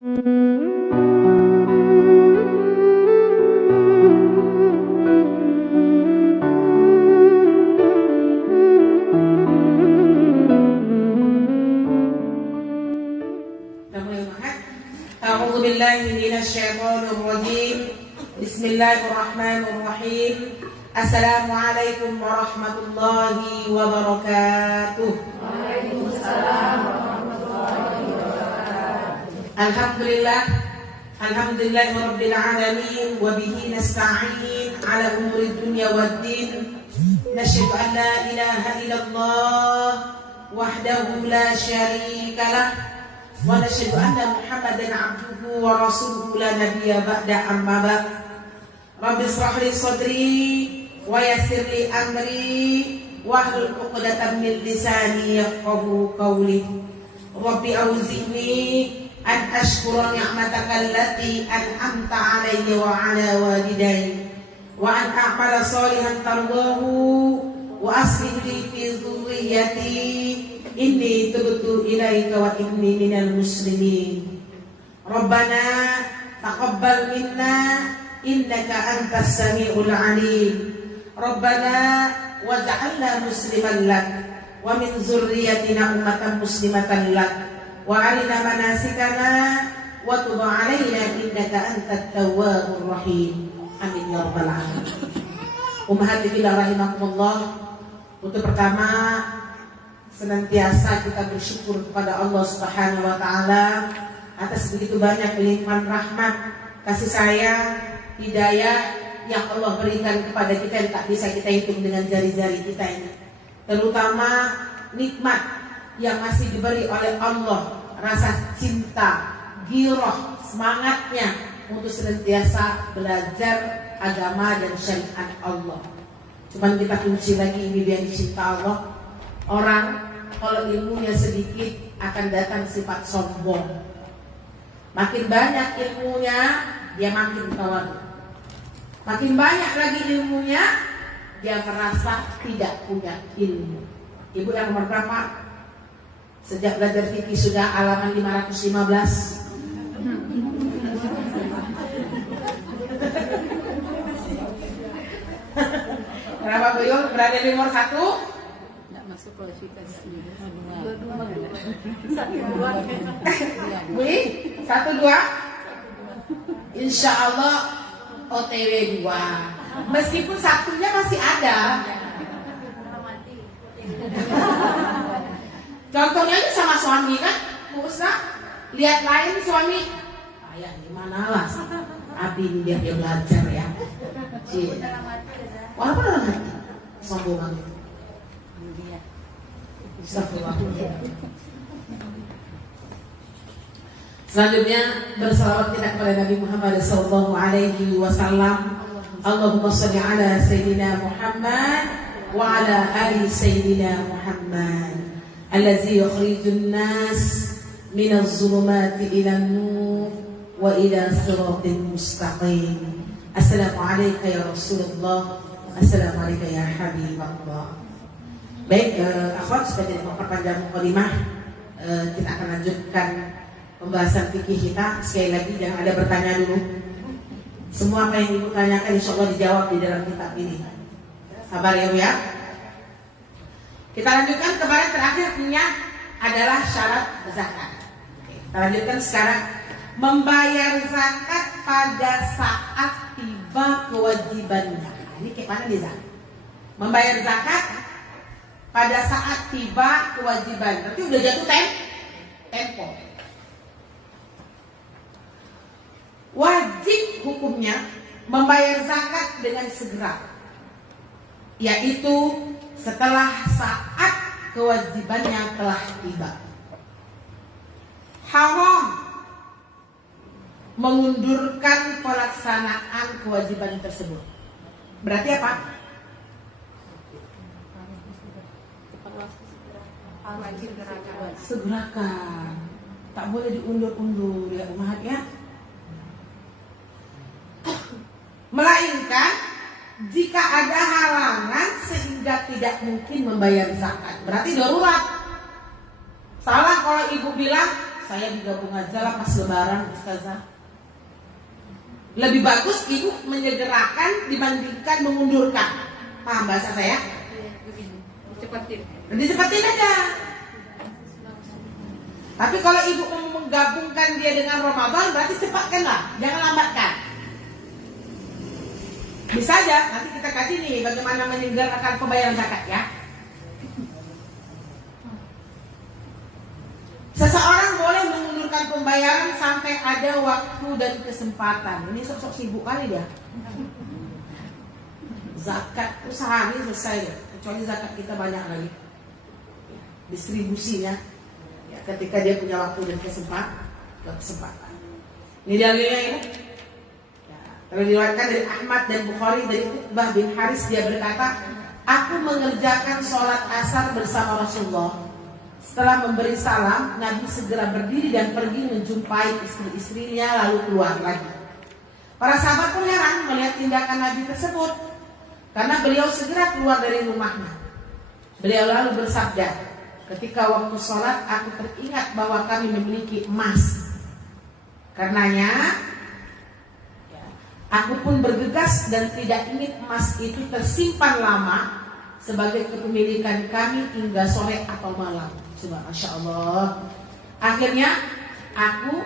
Bismillahirrahmanirrahim. Assalamualaikum warahmatullahi wabarakatuh. Waalaikumsalam warahmatullahi wabarakatuh. Alhamdulillahi rabbil alamin wa bihi nasta'in ala umuri dunya waddin. Nasyhadu an la ilaha illallah wahdahu la syarika lah wa nasyhadu anna Muhammadan abduhu wa rasuluhu la nabiyya ba'da amma ba'd. Rabbi shrah li sadri wa yassir li amri wahlul 'uqdatam min lisani yafqahu qawli. Rabbi auzi'ni an ashkura ni'mataka allati an'amta 'alayya wa 'ala walidayya wa an a'mala shalihan tardahu wa aslih li fi dhurriyyati inni tubtu ilaika wa inni minal muslimin. Rabbana taqabbal minna innaka antas samiul alim. Rabbana waj'alna musliman lak wa min dzurriyyatina ummatan muslimatan lak wa arina manasikana wa tub 'alaina innaka antat tawwabur rahim. Amin ya rabbal alamin. Ummahati fillah rahimakumullah. Untuk pertama, senantiasa kita bersyukur kepada Allah Subhanahu wa taala atas begitu banyak limpahan rahmat, kasih sayang, hidayah yang Allah berikan kepada kita yang tak bisa kita hitung dengan jari-jari kita ini. Terutama nikmat yang masih diberi oleh Allah, rasa cinta, giroh, semangatnya untuk senantiasa belajar agama dan syariat Allah. Cuman kita kunci lagi ini dia cinta Allah. Orang kalau ilmunya sedikit akan datang sifat sombong. Makin banyak ilmunya, dia makin tawadhu. Makin banyak lagi ilmunya, dia merasa tidak punya ilmu. Ibu yang nomor berapa? Sejak belajar fikih sudah halaman 515. Kenapa beliau berada di nomor 1? Tidak masuk kualifikasi. Beli 1, 2. Insya Allah OTW 2. Meskipun satunya masih ada. Contohnya ini sama suami kan, Bu Usna, lihat lain suami, ayah gimana lah, Abi ini dia belajar ya. Walaupun dalam hati, sombongan itu. Selanjutnya bersalawat kita kepada Nabi Muhammad sallallahu alaihi wasallam. Allahumma shalli ala sayyidina Muhammad wa ala ali sayyidina Muhammad allazi yukhrijun nas minaz zulumati ilan nur wa ila siratal mustaqim. Assalamu alayka ya Rasulullah. Assalamu alayka ya Habibullah. Baik, akhwat, supaya tidak memperpanjang mukadimah, kita akan lanjutkan pembahasan fikih kita. Sekali lagi jangan ada bertanya dulu. Semua apa yang ibu tanyakan insya Allah dijawab di dalam kitab ini. Sabar ya Bu ya. Kita lanjutkan kepada terakhirnya adalah syarat zakat. Kita lanjutkan sekarang. Membayar zakat pada saat tiba kewajibannya. Ini kayak mana nih zakat? Membayar zakat pada saat tiba kewajiban. Berarti udah jatuh tempo. Wajib hukumnya membayar zakat dengan segera, yaitu setelah saat kewajibannya telah tiba. Haram mengundurkan pelaksanaan kewajiban tersebut. Berarti apa? Segerakan. Tak boleh diundur-undur ya umat ya. Melainkan jika ada halangan sehingga tidak mungkin membayar zakat. Berarti darurat. Salah kalau ibu bilang saya digabung aja lah pas lebaran Ustazah. Lebih bagus ibu menyegerakan dibandingkan mengundurkan. Paham bahasa saya? Cepatin. Dicepatin aja. Tapi kalau ibu mau menggabungkan dia dengan Ramadan, berarti cepatkanlah, jangan lambatkan. Bisa aja, nanti kita kasih nih bagaimana menyegerakan pembayaran zakat ya. Seseorang boleh mengundurkan pembayaran sampai ada waktu dan kesempatan. Ini sok-sok sibuk kali dia. Zakat usaha ini selesai ya. Kecuali zakat kita banyak lagi. Distribusinya ya, ketika dia punya waktu dan kesempatan. Ini dalilnya ini. Kalau diriwayatkan dari Ahmad dan Bukhari dari Uqbah bin Haris, dia berkata, aku mengerjakan sholat asar bersama Rasulullah. Setelah memberi salam, Nabi segera berdiri dan pergi menjumpai istri-istrinya lalu keluar lagi. Para sahabat pun heran melihat tindakan Nabi tersebut, karena beliau segera keluar dari rumahnya. Beliau lalu bersabda, ketika waktu sholat aku teringat bahwa kami memiliki emas. Karenanya aku pun bergegas dan tidak ingin emas itu tersimpan lama sebagai kepemilikan kami hingga sore atau malam. Masya Allah. Akhirnya aku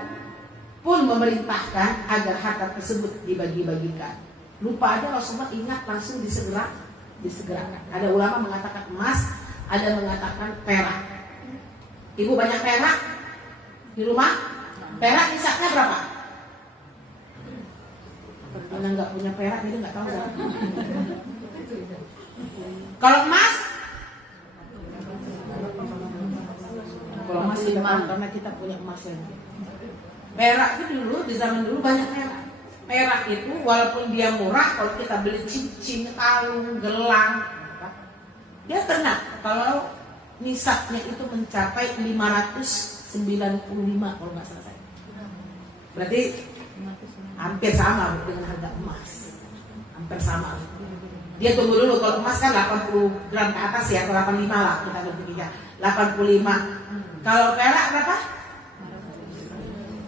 pun memerintahkan agar harta tersebut dibagi-bagikan. Lupa aja Rasulullah ingat langsung disegerakan. Ada ulama mengatakan emas, ada mengatakan perak. Ibu banyak perak di rumah? Perak nisabnya berapa? Karena nggak punya perak jadi nggak tahu. Kalau emas, kalau emas kita karena kita punya emas lagi. Perak itu dulu di zaman dulu banyak perak. Perak itu walaupun dia murah, kalau kita beli cincin, kalung, gelang, dia kena. Kalau nisabnya itu mencapai 595 kalau nggak salah saya. Berarti hampir sama dengan harga emas. Hampir sama. Dia tunggu dulu, kalau emas kan 80 gram ke atas ya, atau 85 lah kita berpikirnya. 85. Kalau perak berapa?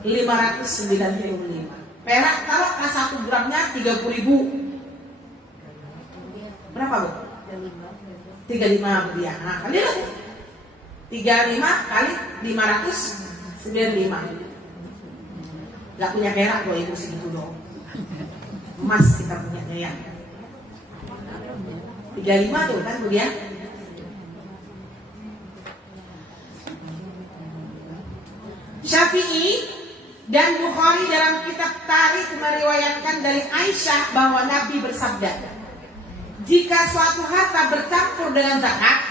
595. Perak kalau 1 gramnya 30.000. Berapa Bu? 35 rupiah. Nah, kali lagi 35 kali 595. Gak punya perak loh ibu segitu dong. Emas kita punya ya. 35 tuh kan kemudian. Syafi'i dan Bukhari dalam kitab Tarikh meriwayatkan dari Aisyah bahwa Nabi bersabda, jika suatu harta bercampur dengan zakat,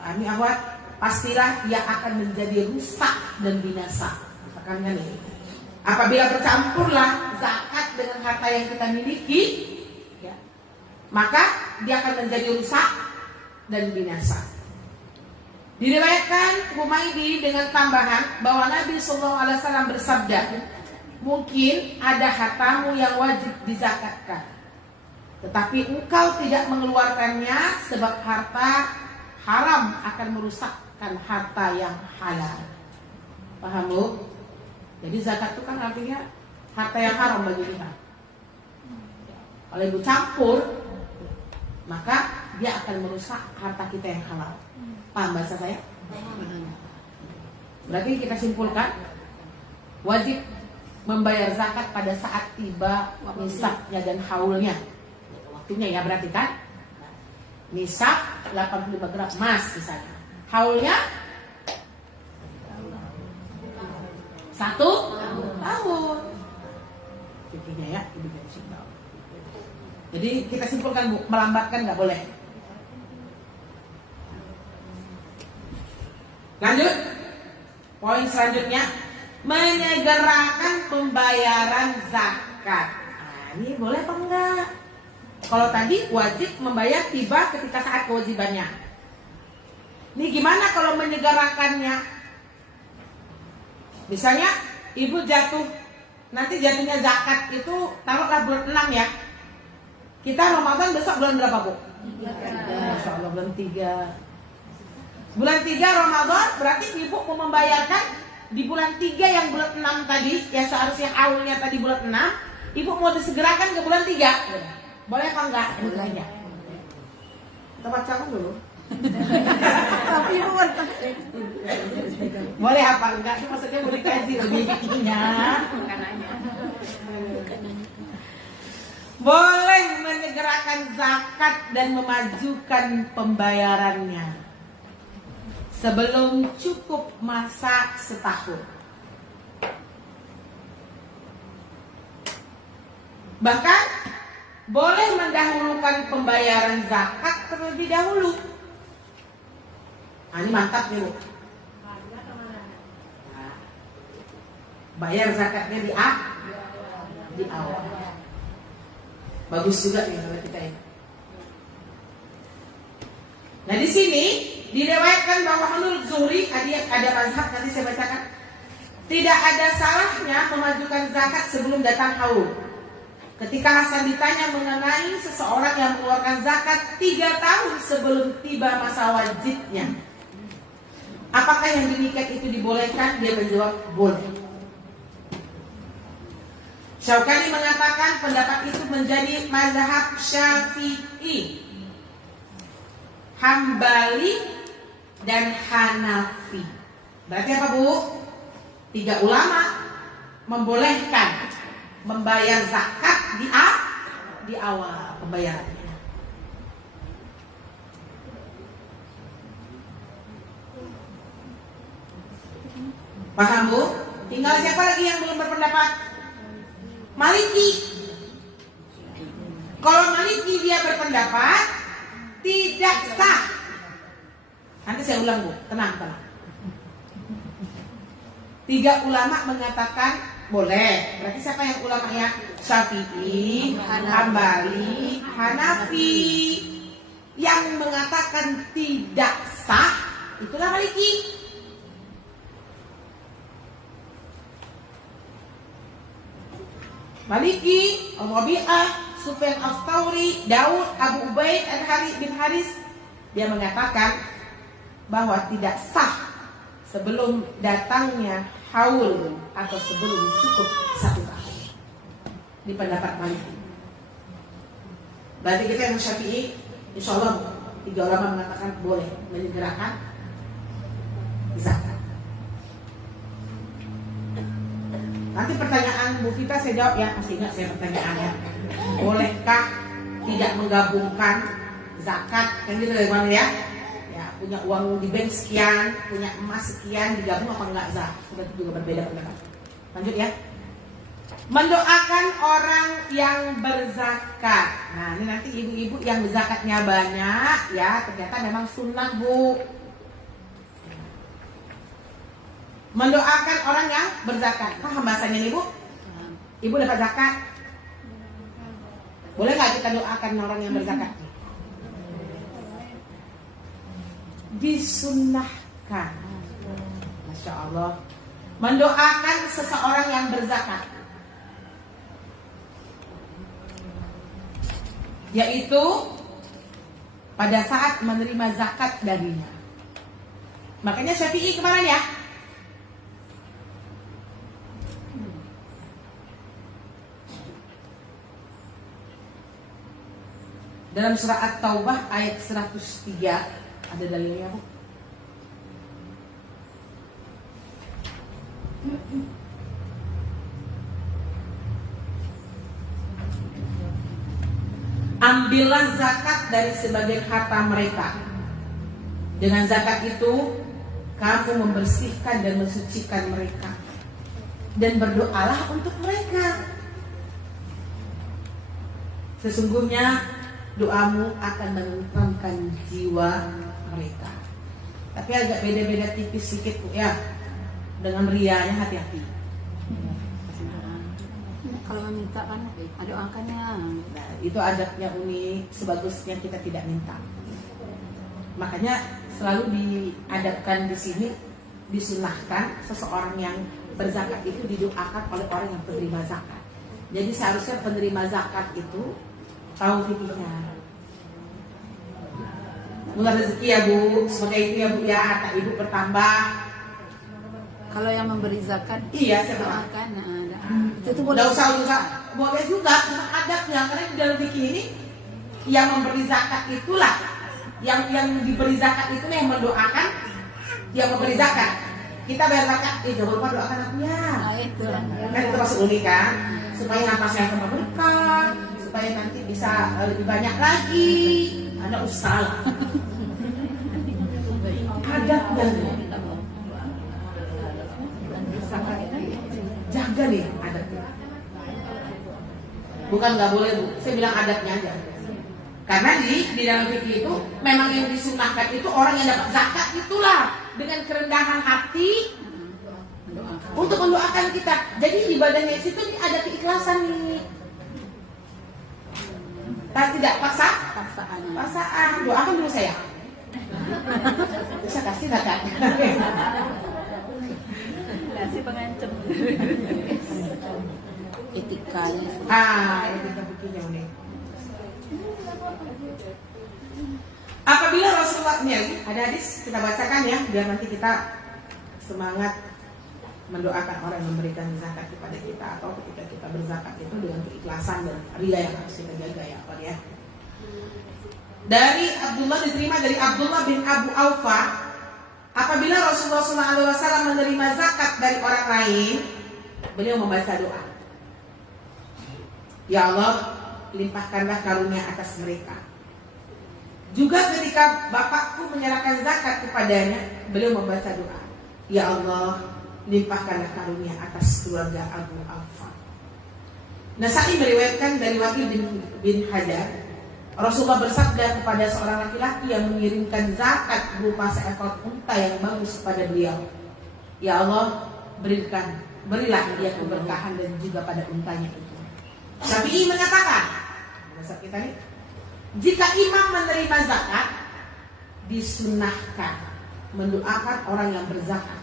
kami awat pastilah ia akan menjadi rusak dan binasa. Katakan kan ini. Apabila bercampurlah zakat dengan harta yang kita miliki, ya, maka dia akan menjadi rusak dan binasa. Diriwayatkan Humaydi dengan tambahan bahwa Nabi SAW bersabda, mungkin ada hartamu yang wajib dizakatkan, tetapi engkau tidak mengeluarkannya sebab harta haram akan merusakkan harta yang halal. Paham Bu? Jadi zakat itu kan artinya harta yang haram bagi kita. Kalau ibu campur, maka dia akan merusak harta kita yang halal. Paham bahasa saya? Berarti kita simpulkan, wajib membayar zakat pada saat tiba nisabnya dan haulnya. Waktunya ya, berarti kan nisab 85 gram emas misalnya. Haulnya 1 tahun. Fikihnya ya, ibu kasih tahu. Jadi kita simpulkan Bu, melambatkan nggak boleh. Lanjut, poin selanjutnya, menyegerakan pembayaran zakat. Nah, ini boleh apa enggak? Kalau tadi wajib membayar tiba ketika saat kewajibannya. Ini gimana kalau menyegerakannya? Misalnya ibu jatuh, nanti jatuhnya zakat itu taruhlah bulan 6 ya. Kita Ramadan besok bulan berapa Bu? 3. Masya Allah bulan 3. Bulan 3 Ramadan berarti ibu mau membayarkan di bulan 3 yang bulan 6 tadi, yang seharusnya haulnya tadi bulan 6, ibu mau disegerakan ke bulan 3. Boleh apa enggak? Boleh. Kita bacakan dulu. Tapi ibu boleh apa enggak? Maksudnya boleh kasih lebih fikihnya. Boleh menyegerakan zakat dan memajukan pembayarannya sebelum cukup masa setahun. Bahkan boleh mendahulukan pembayaran zakat terlebih dahulu. Nah, ini mantap nih Bu. Nah, bayar zakatnya di awal. Bagus juga nih kalau kita ini. Nah di sini diriwayatkan bahwa menurut Zuhri ada mazhab, nanti saya bacakan, tidak ada salahnya memajukan zakat sebelum datang haul. Ketika Hasan ditanya mengenai seseorang yang mengeluarkan zakat 3 tahun sebelum tiba masa wajibnya, apakah yang demikian itu dibolehkan? Dia menjawab boleh. Syaukani mengatakan pendapat itu menjadi mazhab Syafi'i, Hambali, dan Hanafi. Berarti apa Bu? 3 ulama membolehkan membayar zakat di awal pembayarannya. Paham Bu? Tinggal siapa lagi yang belum berpendapat? Maliki. Kalau Maliki dia berpendapat tidak sah. Nanti saya ulang Bu, tenang. 3 ulama mengatakan boleh. Berarti siapa yang ulamanya? Syafi'i, Hambali, Hanafi. Yang mengatakan tidak sah itulah Maliki. Maliki, Rabi'ah, Sufyan Ats-Tsauri, Daud, Abu Ubaid, Al-Harith bin Haris, dia mengatakan bahwa tidak sah sebelum datangnya haul atau sebelum cukup 1 tahun. Di pendapat Maliki. Berarti kita yang Syafi'i, insya Allah 3 ulama mengatakan boleh menyegerakan zakat. Nanti pertanyaan Bu Vita saya jawab ya, masih ingat saya pertanyaannya. Bolehkah tidak menggabungkan zakat? Yang gitu dari mana ya? Ya, punya uang di bank sekian, punya emas sekian, digabung apa enggak sah? Sudah juga berbeda pendapat. Lanjut ya. Mendoakan orang yang berzakat. Nah, ini nanti ibu-ibu yang berzakatnya banyak ya, ternyata memang sunnah Bu. Mendoakan orang yang berzakat. Paham bahasanya nih Bu? Ibu dapat zakat. Boleh nggak kita doakan orang yang berzakat? Disunnahkan. Masya Allah. Mendoakan seseorang yang berzakat, yaitu pada saat menerima zakat darinya. Makanya Syafi'i kemarin ya, dalam surah At-Taubah ayat 103 ada dalilnya Bu. Ambillah zakat dari sebagian harta mereka. Dengan zakat itu kamu membersihkan dan mensucikan mereka, dan berdoalah untuk mereka. Sesungguhnya doamu akan menenteramkan jiwa mereka. Tapi agak beda-beda tipis sedikit Bu ya. Dengan rianya hati-hati. Kalau meminta kan ada angkanya. Nah, itu adatnya unik, sebagusnya kita tidak minta. Makanya selalu diadapkan di sini, disunahkan seseorang yang berzakat itu didoakan oleh orang yang penerima zakat. Jadi seharusnya penerima zakat itu tahu fikihnya. Mulai rezeki ya Bu, sebagai itu ya Bu ya, harta ibu bertambah. Kalau yang memberi zakat, Iya, saya paham. doakan. Itu boleh. Nggak usah juga, boleh juga, cuma adabnya karena di dalam fikih ini yang memberi zakat itulah yang diberi zakat itulah yang mendoakan yang memberi zakat. Kita bayar zakat, jangan lupa doakan aku ya. Itu. Kan itu masuk unik kan, supaya napasnya tambah berkah, supaya nanti bisa lebih banyak lagi. Ada usaha. Adabnya. Jaga nih adabnya. Bukan nggak boleh Bu, saya bilang adabnya aja. Karena di dalam fikih itu memang yang disunahkan itu orang yang dapat zakat itulah dengan kerendahan hati untuk mendoakan kita. Jadi ibadahnya itu ada keikhlasan nih. Tidak paksaan. Doakan dulu saya. Bisa kasih zakat. Kasih pengancam. Etikanya. Etika fikihnya unik. Apabila Rasulullah ada hadis kita bacakan ya, biar nanti kita semangat mendoakan orang yang memberikan zakat kepada kita, atau ketika kita berzakat itu dengan keikhlasan dan ria yang harus kita jaga ya Pak ya. Dari Abdullah, diterima dari Abdullah bin Abu Aufa, apabila Rasulullah SAW menerima zakat dari orang lain, beliau membaca doa, ya Allah, limpahkanlah karunia atas mereka. Juga ketika bapakku menyerahkan zakat kepadanya, beliau membaca doa, ya Allah, limpahkanlah karunia atas keluarga Abu Aufa. Nasai meriwayatkan dari Wakil bin Hajar, Rasulullah bersabda kepada seorang laki-laki yang mengirimkan zakat berupa seekor unta yang bagus kepada beliau, ya Allah, berilah dia keberkahan dan juga pada untanya itu. Syafi'i mengatakan, bahasa kita nih, jika imam menerima zakat, disunahkan mendoakan orang yang berzakat,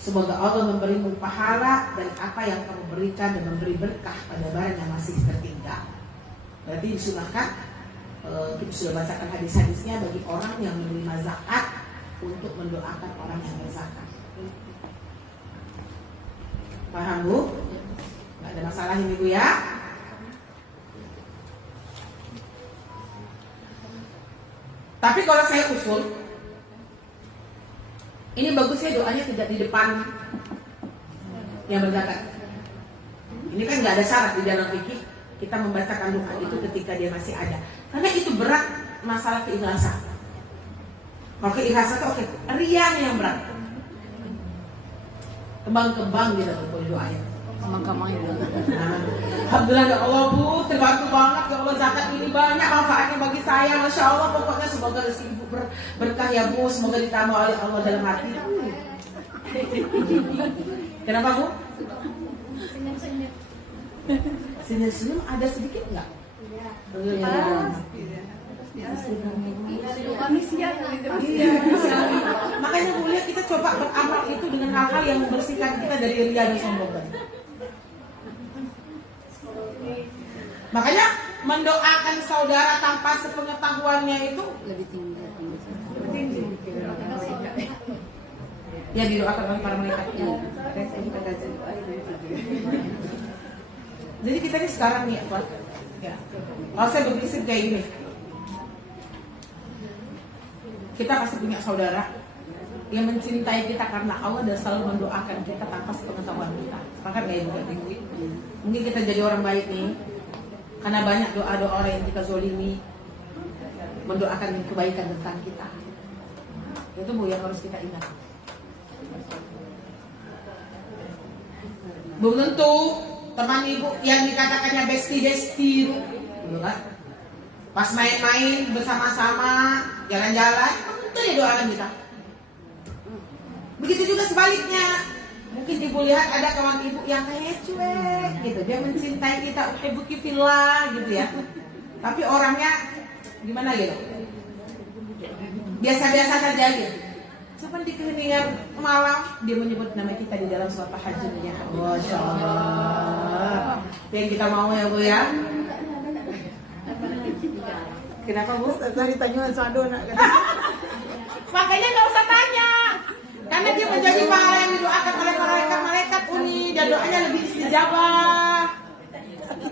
semoga Allah memberimu pahala dan apa yang kamu berikan dan memberi berkah pada barang yang masih tertinggal. Berarti disunahkan, kita sudah bacakan hadis-hadisnya bagi orang yang menerima zakat untuk mendoakan orang yang berzakat. Paham Bu? Nggak ada masalah ini Bu ya. Tapi kalau saya usul, ini bagusnya doanya tidak di depan yang berzakat. Ini kan nggak ada syarat di dalam fikih kita membacakan doa itu ketika dia masih ada. Karena itu berat masalah keikhlasan. Kalau keikhlasan itu oke, rianya yang berat. Kembang-kembang gitu boleh doanya. Kembang-kembang itu. Alhamdulillah ya Allah Bu, terbantu banget ya Allah, zakat ini banyak manfaatnya bagi saya, Masya Allah. Pokoknya semoga rezeki Ibu berkah ya Bu, semoga ditambah oleh Allah dalam hati. Kenapa Bu? Senyum-senyum ada sedikit nggak? Makanya Bu lihat, kita coba beramal itu dengan hal-hal yang membersihkan kita dari ria dan sombong. Makanya mendoakan saudara tanpa sepengetahuannya itu Lebih tinggi. ya didoakan oleh para malaikat. Jadi kita ini sekarang nih apa? Ya. Kalau saya berprinsip kayak gini, kita pasti punya saudara yang mencintai kita karena Allah dan selalu mendoakan kita tanpa sepengetahuan kita. Sepakat nggak ya Bu? Mungkin kita jadi orang baik nih karena banyak doa-doa orang yang kita zolimi mendoakan kebaikan tentang kita. Itu Bu yang harus kita ingat. Belum tentu teman Ibu yang dikatakannya bestie-bestie gitu kan, pas main-main bersama-sama, jalan-jalan, tentu dia doakan kita. Begitu juga sebaliknya. Mungkin Ibu lihat ada kawan Ibu yang kayak cuek gitu, dia mencintai kita, uhibbuki fillah gitu ya, tapi orangnya gimana gitu, biasa-biasa saja gitu. Cuman di keheningan malam dia menyebut nama kita di dalam surat tahajudnya. Masya Allah. Yang kita mau ya Bu ya. Kenapa Bu? Tadi tanya satu nak. Makanya nggak usah tanya. Karena dia menjadi pahala yang didoakan oleh malaikat-malaikat Uni, dan doanya lebih istijabah.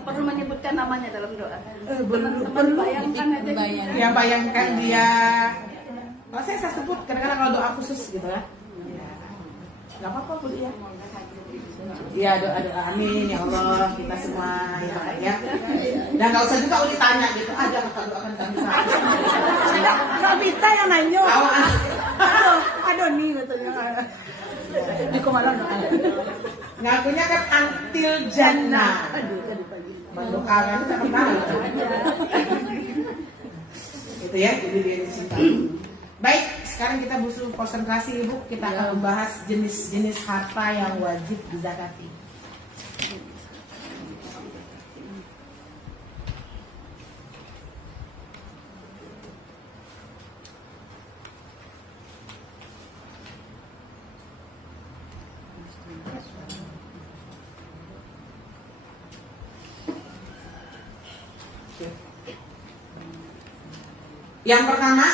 Perlu menyebutkan namanya dalam doa. Perlu. Bayangkan aja. Ya bayangkan dia. Kalau saya sebut kadang-kadang kalau doa khusus gitu ya. Gak apa-apa Bu ya. Iya doa amin ya Allah kita semua ya. Dan nggak usah juga Uli tanya gitu. Ada kakak doakan kami. Kak Vita yang nanya. Aduh nih katanya. Di kemarin ngakunya kan antil jannah. Mendoa kan kita kenal. Itu ya, jadi dia cinta. Baik, sekarang kita butuh konsentrasi Ibu. Kita akan membahas jenis-jenis harta yang wajib dizakati. Yang pertama,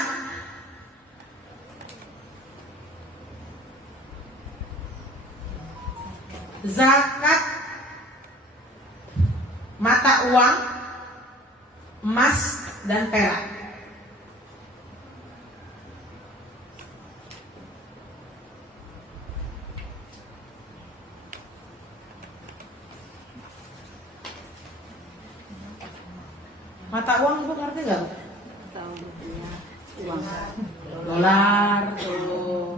zakat mata uang, emas dan perak. Mata uang Ibu ngerti nggak? Tahu ya. Uang. Dolar, tuh.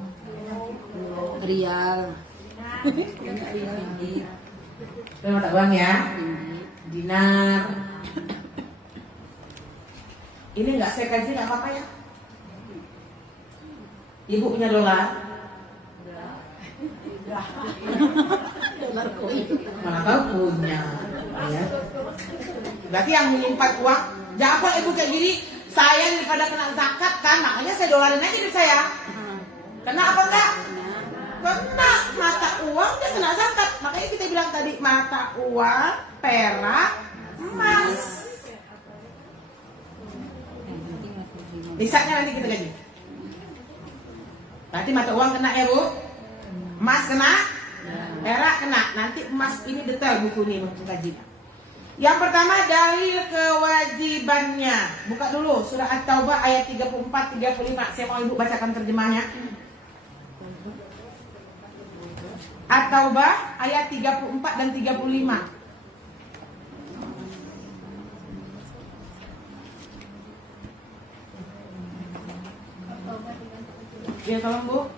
Rial. Itu mata uang ya. Dinar. Ini nggak saya kaji nggak apa-apa ya. Ibu punya dolar. Dolar koin. Mana tahu punya. Ya. Berarti yang menyimpan uang, jangan Ibu kayak gini. Saya daripada kena zakat kan, makanya saya dolarin aja duit saya. Kena apa enggak? Kena mata uang dia kena zakat. Makanya kita bilang tadi mata uang, perak, emas. Lisanya nanti kita gaji. Berarti mata uang kena ya Bu, emas kena, perak kena. Nanti emas ini detail buku ini untuk kajinya. Yang pertama dalil kewajibannya. Buka dulu surah At-Taubah ayat 34-35. Saya mau Ibu bacakan terjemahnya. At-Taubah ayat 34 dan 35. Ya tolong Bu.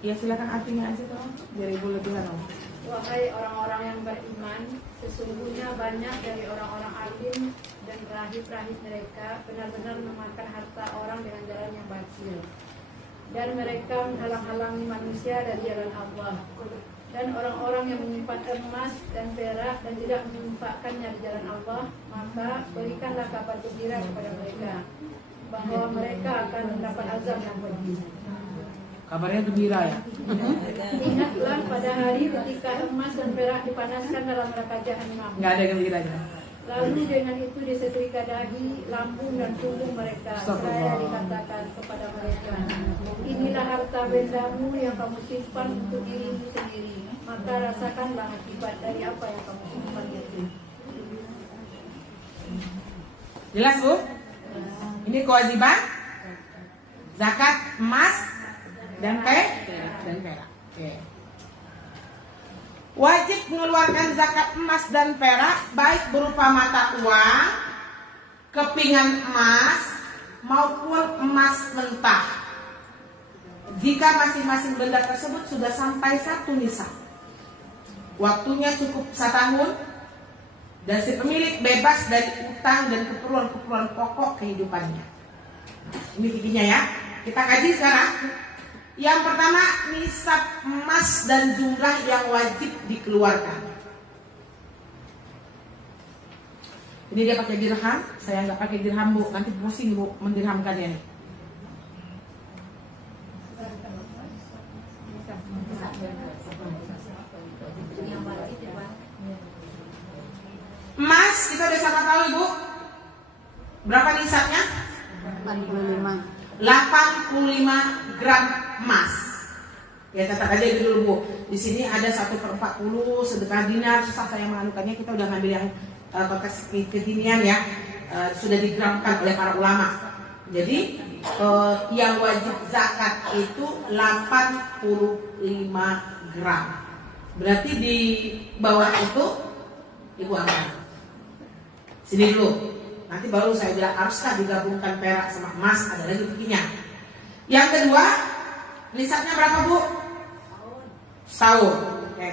Ya silakan artinya aja tolong biar Ibu lebih tahu. Wahai orang-orang yang beriman, sesungguhnya banyak dari orang-orang alim dan rahib-rahib mereka benar-benar memakan harta orang dengan jalan yang batil. Dan mereka menghalang-halangi manusia dari jalan Allah. Dan orang-orang yang menyimpan emas dan perak dan tidak menginfakkannya di jalan Allah, maka berikanlah kabar gembira kepada mereka bahwa mereka akan mendapat azab yang pedih. Kabarnya gembira ya. Ingatlah pada hari ketika emas dan perak dipanaskan dalam neraka jahanam. Enggak ada gembiranya. Lalu dengan itu disetrika dahi, lambung dan punggung mereka. Saya dikatakan kepada mereka, inilah harta bendamu yang kamu simpan untuk dirimu sendiri. Maka rasakanlah akibat dari apa yang kamu simpan itu. Jelas Bu? Ini kewajiban zakat emas dan perak. Oke. Wajib mengeluarkan zakat emas dan perak baik berupa mata uang, kepingan emas maupun emas mentah. Jika masing-masing benda tersebut sudah sampai 1 nisab. Waktunya cukup 1 tahun dan si pemilik bebas dari utang dan keperluan-keperluan pokok kehidupannya. Ini fikihnya ya. Kita kaji sekarang. Yang pertama, nisab emas dan jumlah yang wajib dikeluarkan. Ini dia pakai dirham, saya nggak pakai dirham Bu, nanti pusing Bu mendirhamkannya nih. Emas kita udah sama tahu Ibu. Berapa nisabnya? 85. 85 gram emas. Ya catat aja dulu Bu. Di sini ada 1/40 sedekah dinar. Susah saya menganukannya. Kita udah ngambil yang konteks kekinian ya. Sudah digramkan oleh para ulama. Jadi yang wajib zakat itu 85 gram. Berarti di bawah itu Ibu angkat. Sini dulu. Nanti baru saya bilang haruskah digabungkan perak sama emas, ada lagi begini. Yang kedua, nisabnya berapa Bu? Setahun. Oke.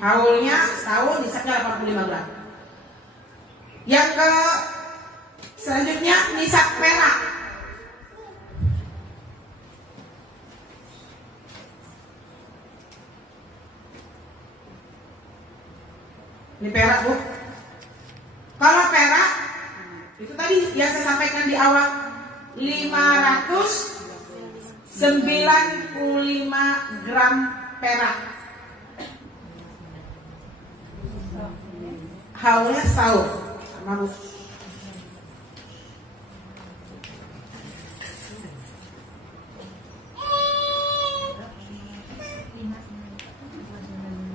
Haulnya setahun, nisabnya 85 gram. Yang ke selanjutnya nisab perak. Ini perak Bu. Kalau perak itu tadi yang saya sampaikan di awal 595 gram perak. Haulnya setahun. Sama Bu.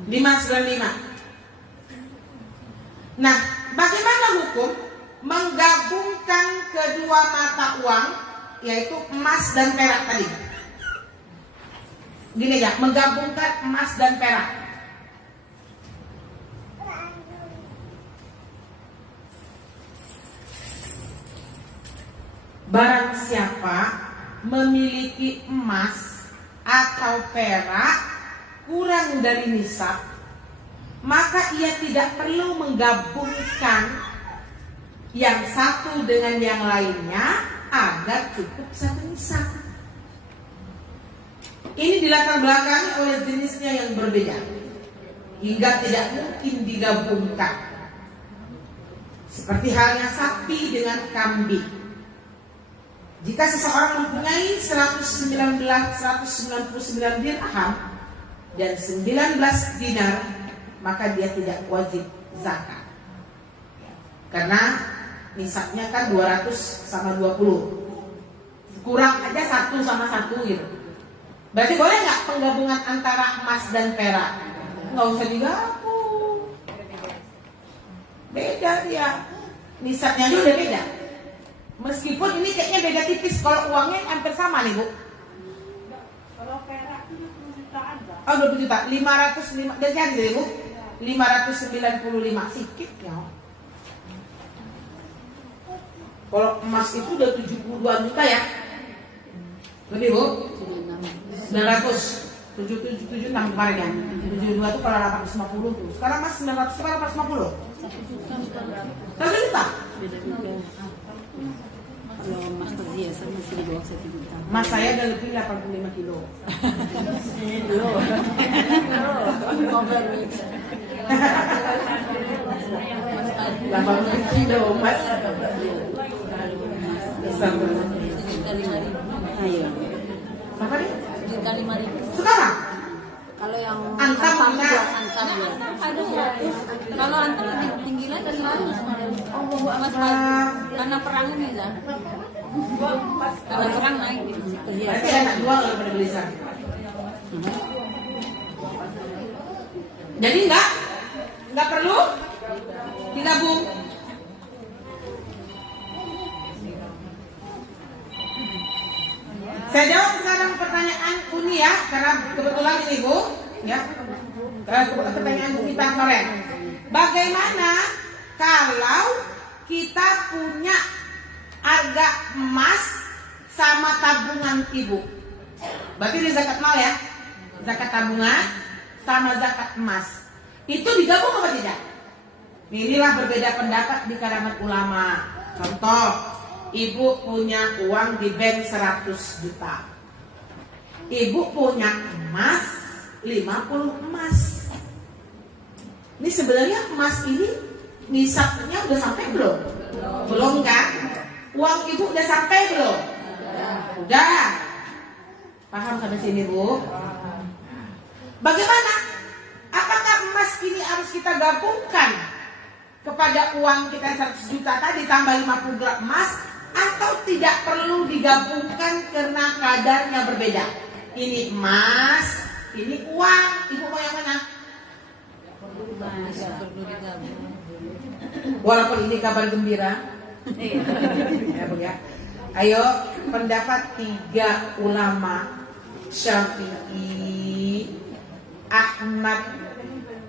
$595. Nah, bagaimana hukum menggabungkan kedua mata uang, yaitu emas dan perak tadi? Gini ya, menggabungkan emas dan perak. Barang siapa memiliki emas atau perak kurang dari nisab, maka ia tidak perlu menggabungkan yang satu dengan yang lainnya agar cukup satu nisab. Ini dilatar belakangi oleh jenisnya yang berbeda hingga tidak mungkin digabungkan. Seperti halnya sapi dengan kambing. Jika seseorang mempunyai 199 dirham dan 19 dinar, maka dia tidak wajib zakat. Karena nisabnya kan 200 sama 20. Kurang aja 1 sama 1 gitu. Berarti boleh nggak penggabungan antara emas dan perak? Nggak usah digabung. Beda dia. Nisabnya aja udah beda. Meskipun ini kayaknya beda tipis. Kalau uangnya hampir sama nih Bu. Kalau perak 20 juta ada. Oh 20 juta. 505. Dan jadi deh Bu. 595 sedikit ya. Kalau emas itu udah 72 juta ya. Lebih Bu? 900 77 6 kemarin ya. 72 itu kalau 850 tuh. Sekarang Mas 900 sekarang 850. 1 juta. Beda juga. Kalau emas terbiasa masih di bawah 1 juta. Mas saya udah lebih 85 kilo. Kilo. Overweight. 80 kilo Mas. Ayo. Apa nih? 7.500. Sekarang? Kalau yang Antam antam enggak? antam ya. Ada 100. Kalau antam tingginya dari 100 kemarin. Mas karena perang ini ya. Karena perang naik gitu. Berarti enak jual kalau pada beli sana. Jadi enggak perlu digabung. Saya jawab sekarang pertanyaan Uni ya, karena kebetulan ini Bu, ya. Pertanyaan Bu Vita kemarin. Bagaimana kalau kita punya harga emas sama tabungan Ibu? Berarti ini zakat mal ya, zakat tabungan sama zakat emas. Itu digabung apa tidak? Inilah berbeda pendapat di kalangan ulama. Contoh, Ibu punya uang di bank 100 juta. Ibu punya emas 50 emas. Ini sebenarnya emas ini nisabnya udah sampai belum? Belum kan? Uang Ibu udah sampai belum? Udah. Paham sampai sini Bu? Bagaimana? Apakah emas ini harus kita gabungkan kepada uang kita 100 juta tadi tambah 50 gram emas, atau tidak perlu digabungkan karena kadarnya berbeda? Ini emas, ini uang. Ibu mau yang mana? Walaupun ini kabar gembira. Ya. Ayo, pendapat 3 ulama, Syafi'i, Ahmad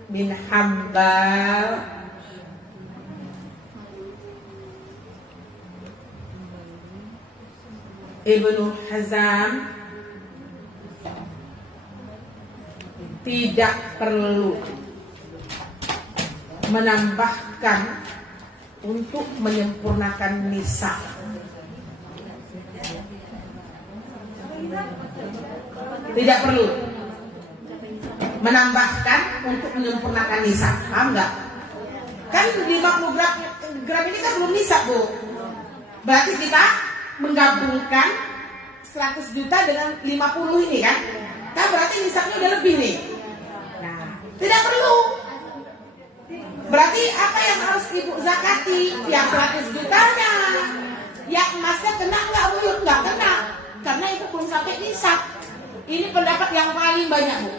bin Hambal, Ibnu Hazm, tidak perlu menambahkan untuk menyempurnakan nisab. Tidak perlu menambahkan untuk menyempurnakan nisab. Paham nggak? Kan 50 gram ini kan belum nisab, Bu. Berarti kita menggabungkan 100 juta dengan 50 ini kan? Kan berarti nisabnya udah lebih nih. Nah, tidak perlu. Berarti apa yang harus Ibu zakati? Yang 100 jutanya. Yang emasnya kena nggak, Bu? Nggak kena. Karena Ibu belum sampai nisab. Ini pendapat yang paling banyak, Bu.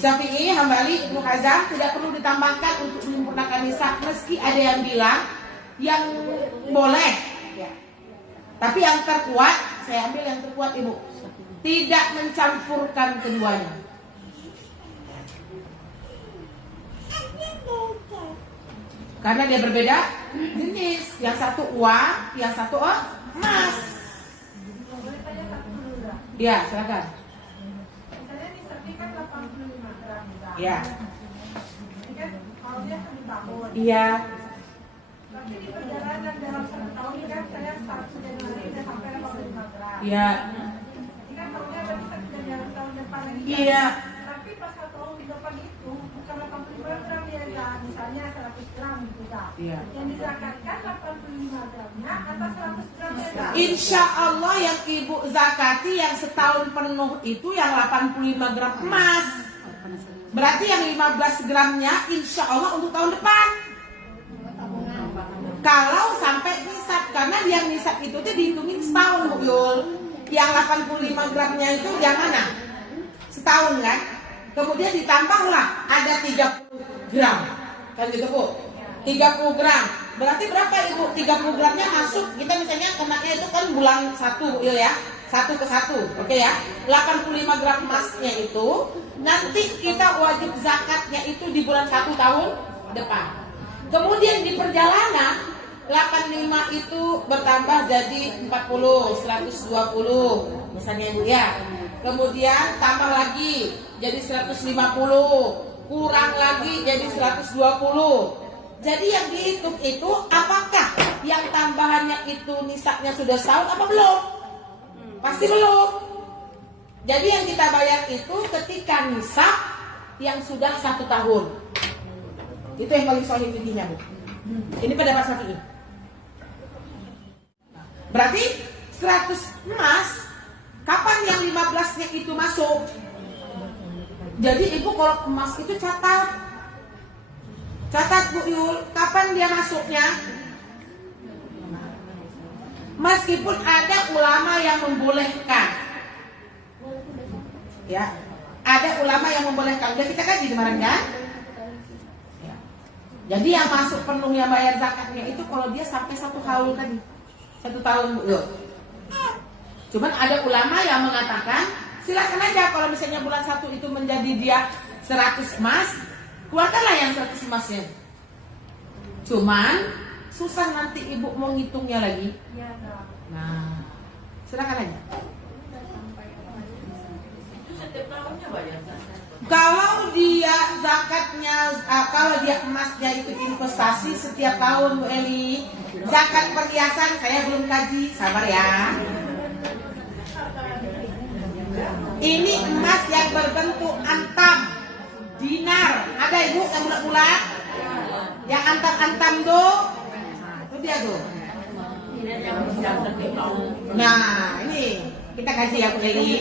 Syafi'i, Hambali, Ibnu Hazm tidak perlu ditambahkan untuk menyempurnakan nisab. Meski ada yang bilang yang boleh, ya. Tapi yang terkuat, saya ambil yang terkuat, Ibu, tidak mencampurkan keduanya. Karena dia berbeda jenis. Yang satu uang, yang satu emas. Ya, silakan. Misalnya nisabnya kan 85 gram. Ya. Ini kan kalau dia 1 tahun. Iya. Tapi di perjalanan dalam 1 tahun ini kan saya 1 Januari udah sampai 85 gram. Iya. Ini kan tahunnya berarti 1 Januari tahun depan lagi. Iya. Tapi pas 1 tahun di depan itu bukan 85 gram ya, kan? Misalnya 100 gram gitu kan. Iya. Yang dizakatkan 85 gramnya atau 100 gramnya, kan? Insya Allah yang Ibu zakati yang setahun penuh itu yang 85 gram emas. Berarti yang 15 gramnya insya Allah untuk tahun depan. Kalau sampai nisab, karena yang nisab itu dihitungin setahun, Bu Yul. Yang 85 gramnya itu yang mana? Setahun kan? Kemudian ditambahlah ada 30 gram. Kan gitu, Bu? 30 gram. Berarti berapa, Ibu? 30 gramnya masuk. Kita misalnya kenaknya itu kan bulan 1, Bu Yul ya. 1 ke 1. Oke ya. 85 gram emasnya itu nanti kita wajib zakatnya itu di bulan 1 tahun depan. Kemudian di perjalanan 85 itu bertambah jadi 40, 120 misalnya, Ibu ya. Kemudian tambah lagi jadi 150, kurang lagi jadi 120. Jadi yang dihitung itu apakah yang tambahannya itu nisabnya sudah setahun apa belum? Pasti belum. Jadi yang kita bayar itu ketika nisab yang sudah 1 tahun. Itu yang paling sahih intinya, Bu. Ini pendapat Syafi'i. Berarti 100 emas, kapan yang 15-nya itu masuk? Jadi Ibu kalau emas itu catat. Catat, Bu Yul, kapan dia masuknya? Meskipun ada ulama yang membolehkan. Ya, ada ulama yang membolehkan. Udah kita kaji kemarin kan? Ya. Jadi yang masuk penuhnya bayar zakatnya itu kalau dia sampai 1 tahun tadi. 1 tahun, Bu Yul. Cuman ada ulama yang mengatakan silakan aja kalau misalnya bulan 1 itu menjadi dia 100 emas, keluarkanlah yang 100 emasnya. Cuman susah nanti Ibu mau ngitungnya lagi. Nah, silakan aja. Kalau dia zakatnya, kalau dia emasnya itu investasi setiap tahun, Bu Eli. Zakat perhiasan saya belum kaji, sabar ya. Ini emas yang berbentuk antam, dinar. Ada, Ibu yang bulat-bulat? Yang antam-antam do? Itu dia tuh. Nah, ini kita kaji ya, Bu Eli.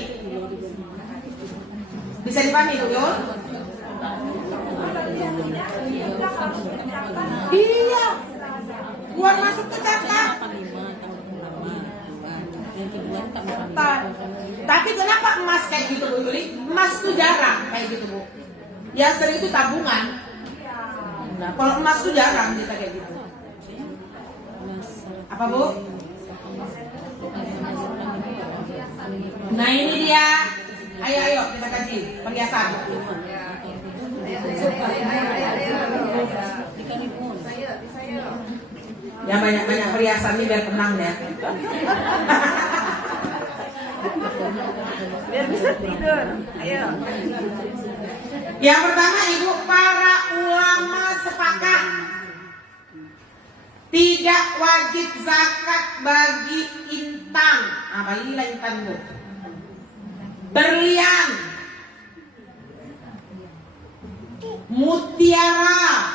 Bisa dipahami, Bu Yul? Keluar masuk tuh catat. 85 tahun pertama. Yang kedua tak makan. Tapi kenapa emas kayak gitu Bu Yuli? Emas tuh jarang kayak gitu Bu. Yang sering itu tabungan. Nah, kalau emas tuh jarang kita kayak gitu. Apa Bu? Nah ini dia. Ayo kita kaji perhiasan. Ya banyak-banyak perhiasan nih biar tenang ya. Biar bisa tidur. Ayo. Yang pertama Ibu, para ulama sepakat tidak wajib zakat bagi intan. Apa ini lah intan Bu? Berlian, mutiara,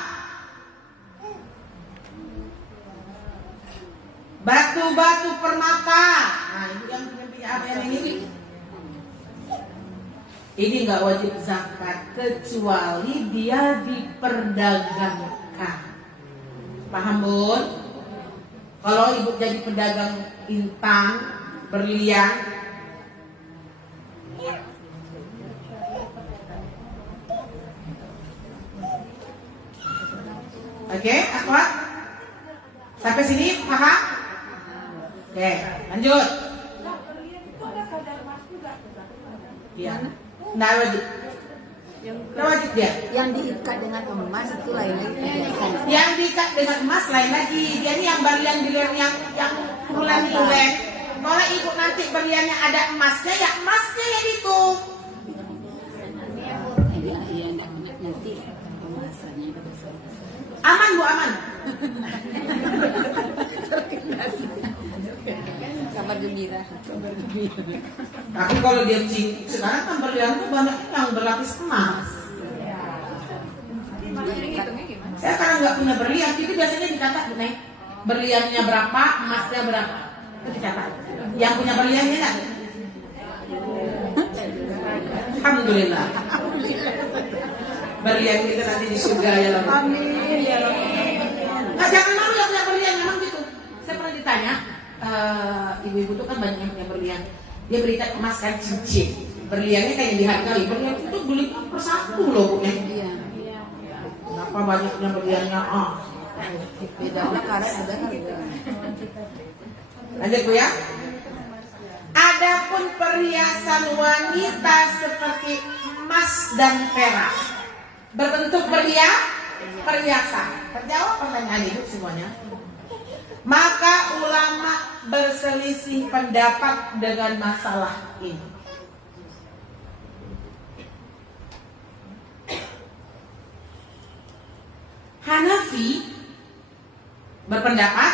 batu-batu permata. Nah, Ibu yang punya apa yang ini? Ini nggak wajib zakat kecuali dia diperdagangkan. Paham Bun? Kalau Ibu jadi pedagang intan, berlian, oke, akhwat? Sampai sini paham? Oke, lanjut. Iya. Nggak wajib. Nggak wajib dia. Yang diikat dengan emas itu lain lagi. Yang diikat dengan emas lain lagi. Dia ini yang berlian-berlian yang bulan-bulan. Kalau Ibu nanti berliannya ada emasnya, ya emasnya yang itu. Nanti pembahasannya Aman Bu, aman. kabar gembira. Tapi kalau dia sekarang kan berlian tuh banyak yang berlapis emas. Saya karena nggak punya berlian, itu biasanya dicatat Bu Neng. Berliannya berapa, emasnya berapa, itu dicatat. Yang punya berliannya enggak? Alhamdulillah. Berlian kita nanti di surga ya Allah. Amin ya Allah. Nah, jangan malu yang punya berlian, memang gitu. Saya pernah ditanya, ibu-ibu tuh kan banyak yang punya berlian. Dia berikan emas kan cincin. Berliannya kayak dihargai. Berlian itu beli per satu loh Bu Neng. Iya. Kenapa banyaknya berliannya? Bedanya karet ada harga. Lanjut Bu ya. Adapun perhiasan wanita seperti emas dan perak berbentuk perhiasan. Terjawab pertanyaan Ibu semuanya. Maka ulama berselisih pendapat dengan masalah ini. Hanafi berpendapat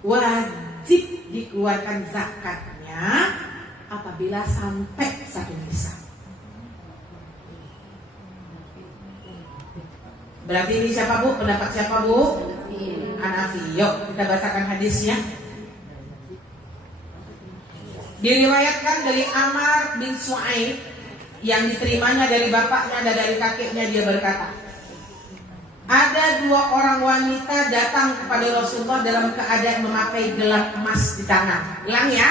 wajib dikeluarkan zakatnya apabila sampai satu nisab. Berarti ini siapa Bu? Pendapat siapa Bu? Hanafi. Yuk kita bacakan hadisnya. Diriwayatkan dari Amar bin Su'aib yang diterimanya dari bapaknya dan dari kakeknya, dia berkata, ada dua orang wanita datang kepada Rasulullah dalam keadaan memakai gelang emas di tangan. Gelang ya.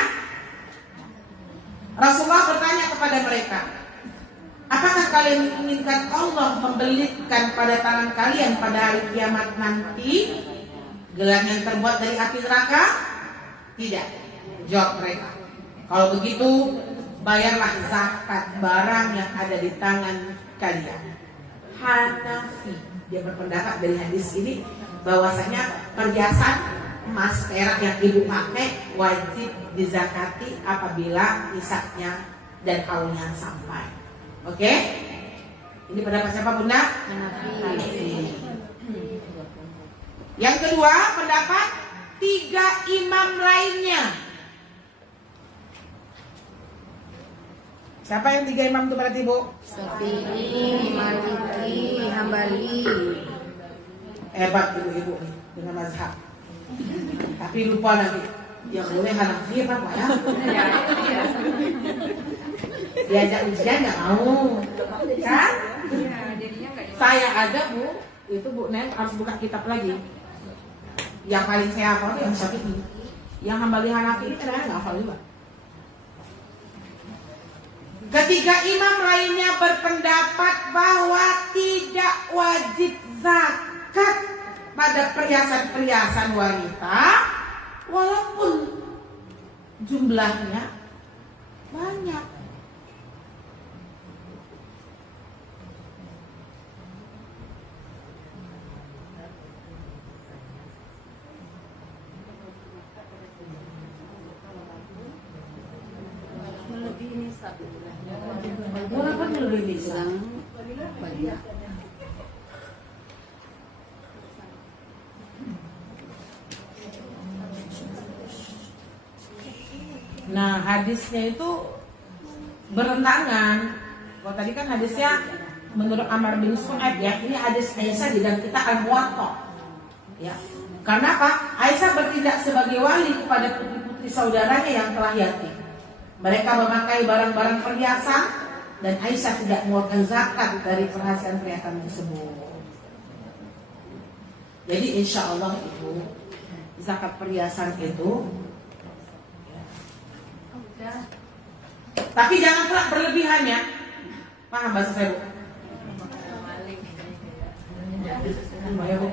Rasulullah bertanya kepada mereka, apakah kalian menginginkan Allah membelikan pada tangan kalian pada hari kiamat nanti gelang yang terbuat dari api neraka? Tidak. Jawab mereka, kalau begitu bayarlah zakat barang yang ada di tangan kalian. Hanafi, dia berpendapat dari hadis ini bahwasanya perhiasan emas perak yang ibu pakai wajib dizakati apabila nisabnya dan haulnya sampai. Oke? Ini pendapat siapa Bunda? Hanafi. Yang kedua pendapat 3 imam lainnya. Siapa yang 3 imam itu berarti Bu? Syafi'i, Maliki, Hambali. Hebat ibu-ibu nih dengan mazhab. Tapi lupa lagi, yang boleh Hanafi apa Pak ya? Diajak ujian nggak mau, kan? Saya aja Bu, itu Bu Nen harus buka kitab lagi. Yang paling saya hafal itu yang Syafi'i. Yang Hambali Hanafi ini kadang-kadang nggak hafal juga. Ketiga imam lainnya berpendapat bahwa tidak wajib zakat pada perhiasan-perhiasan wanita walaupun jumlahnya banyak. Walaupun lebih bisa. Banyak. Nah, hadisnya itu berentangan. Kalau tadi kan hadisnya menurut Amr bin Su'aib ya, ini hadis Aisyah di dalam kita Al-Muwatta. Ya. Karena apa? Aisyah bertindak sebagai wali kepada putri-putri saudaranya yang telah yatim. Mereka memakai barang-barang perhiasan dan Aisyah tidak mengeluarkan zakat dari perhiasan-perhiasan tersebut. Jadi insya Allah itu zakat perhiasan itu, tapi jangan pula berlebihan ya. Paham bahasa saya, Bu? Ya, Bu.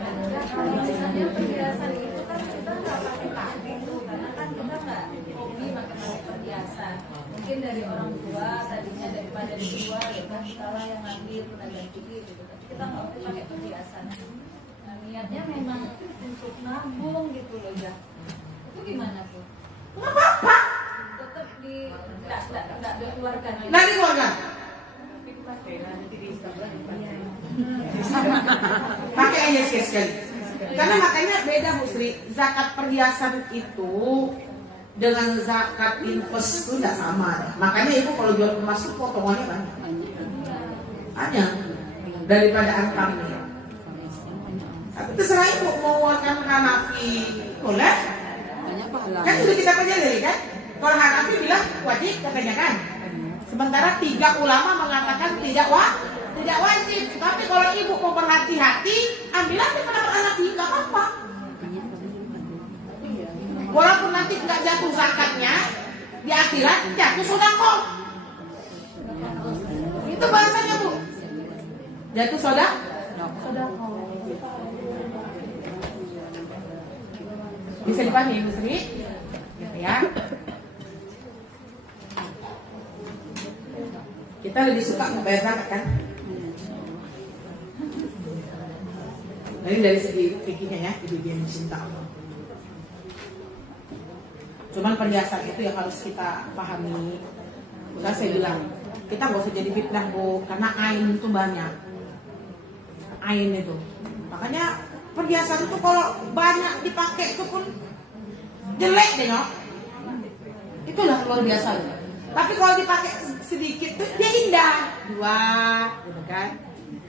Perhiasan itu kan kita nggak pakai taktik tuh, karena kan kita nggak hobi pakai perhiasan. Mungkin dari orang tua tadinya daripada dijual ya kan, salah yang ngambil udah ganti gitu. Tapi kita nggak hobi pakai perhiasan. Nah, niatnya memang untuk nabung gitu loh ya. Itu gimana tuh? Nggak apa-apa. Tetap nggak dikeluarkan. Nanti keluarga. Pakai aja sekali. Karena makanya beda Bu Sri. Zakat perhiasan itu dengan zakat invest itu tidak sama. Makanya ibu kalau jual emas itu potongannya banyak. Banyak daripada antamnya. Tapi terserah ibu mau mengeluarkan Hanafi boleh. Banyak pahala. Kan sudah kita pelajari kan. Kalau Hanafi bilang wajib katanya kan. Sementara 3 ulama mengatakan tidak wajib. Tapi kalau ibu mau berhati-hati, ambillah pendapat Hanafi, nggak apa-apa. Walaupun nanti nggak jatuh zakatnya, di akhirat jatuh sedekah. Itu bahasanya Bu. Jatuh sedekah. Bisa dipahami Bu Sri? Ya. Kita lebih suka membayar zakat kan? Ini dari segi fikihnya ya, ibu yang mencinta Allah. Cuman perhiasan itu yang harus kita pahami. Bukan saya bilang, kita nggak usah jadi fitnah Bu, karena ain itu banyak. Ain itu. Makanya perhiasan itu kalau banyak dipakai itu pun jelek deh nyok. Itulah luar biasa. Tapi kalau dipakai sedikit tuh dia indah. 2, gitu kan?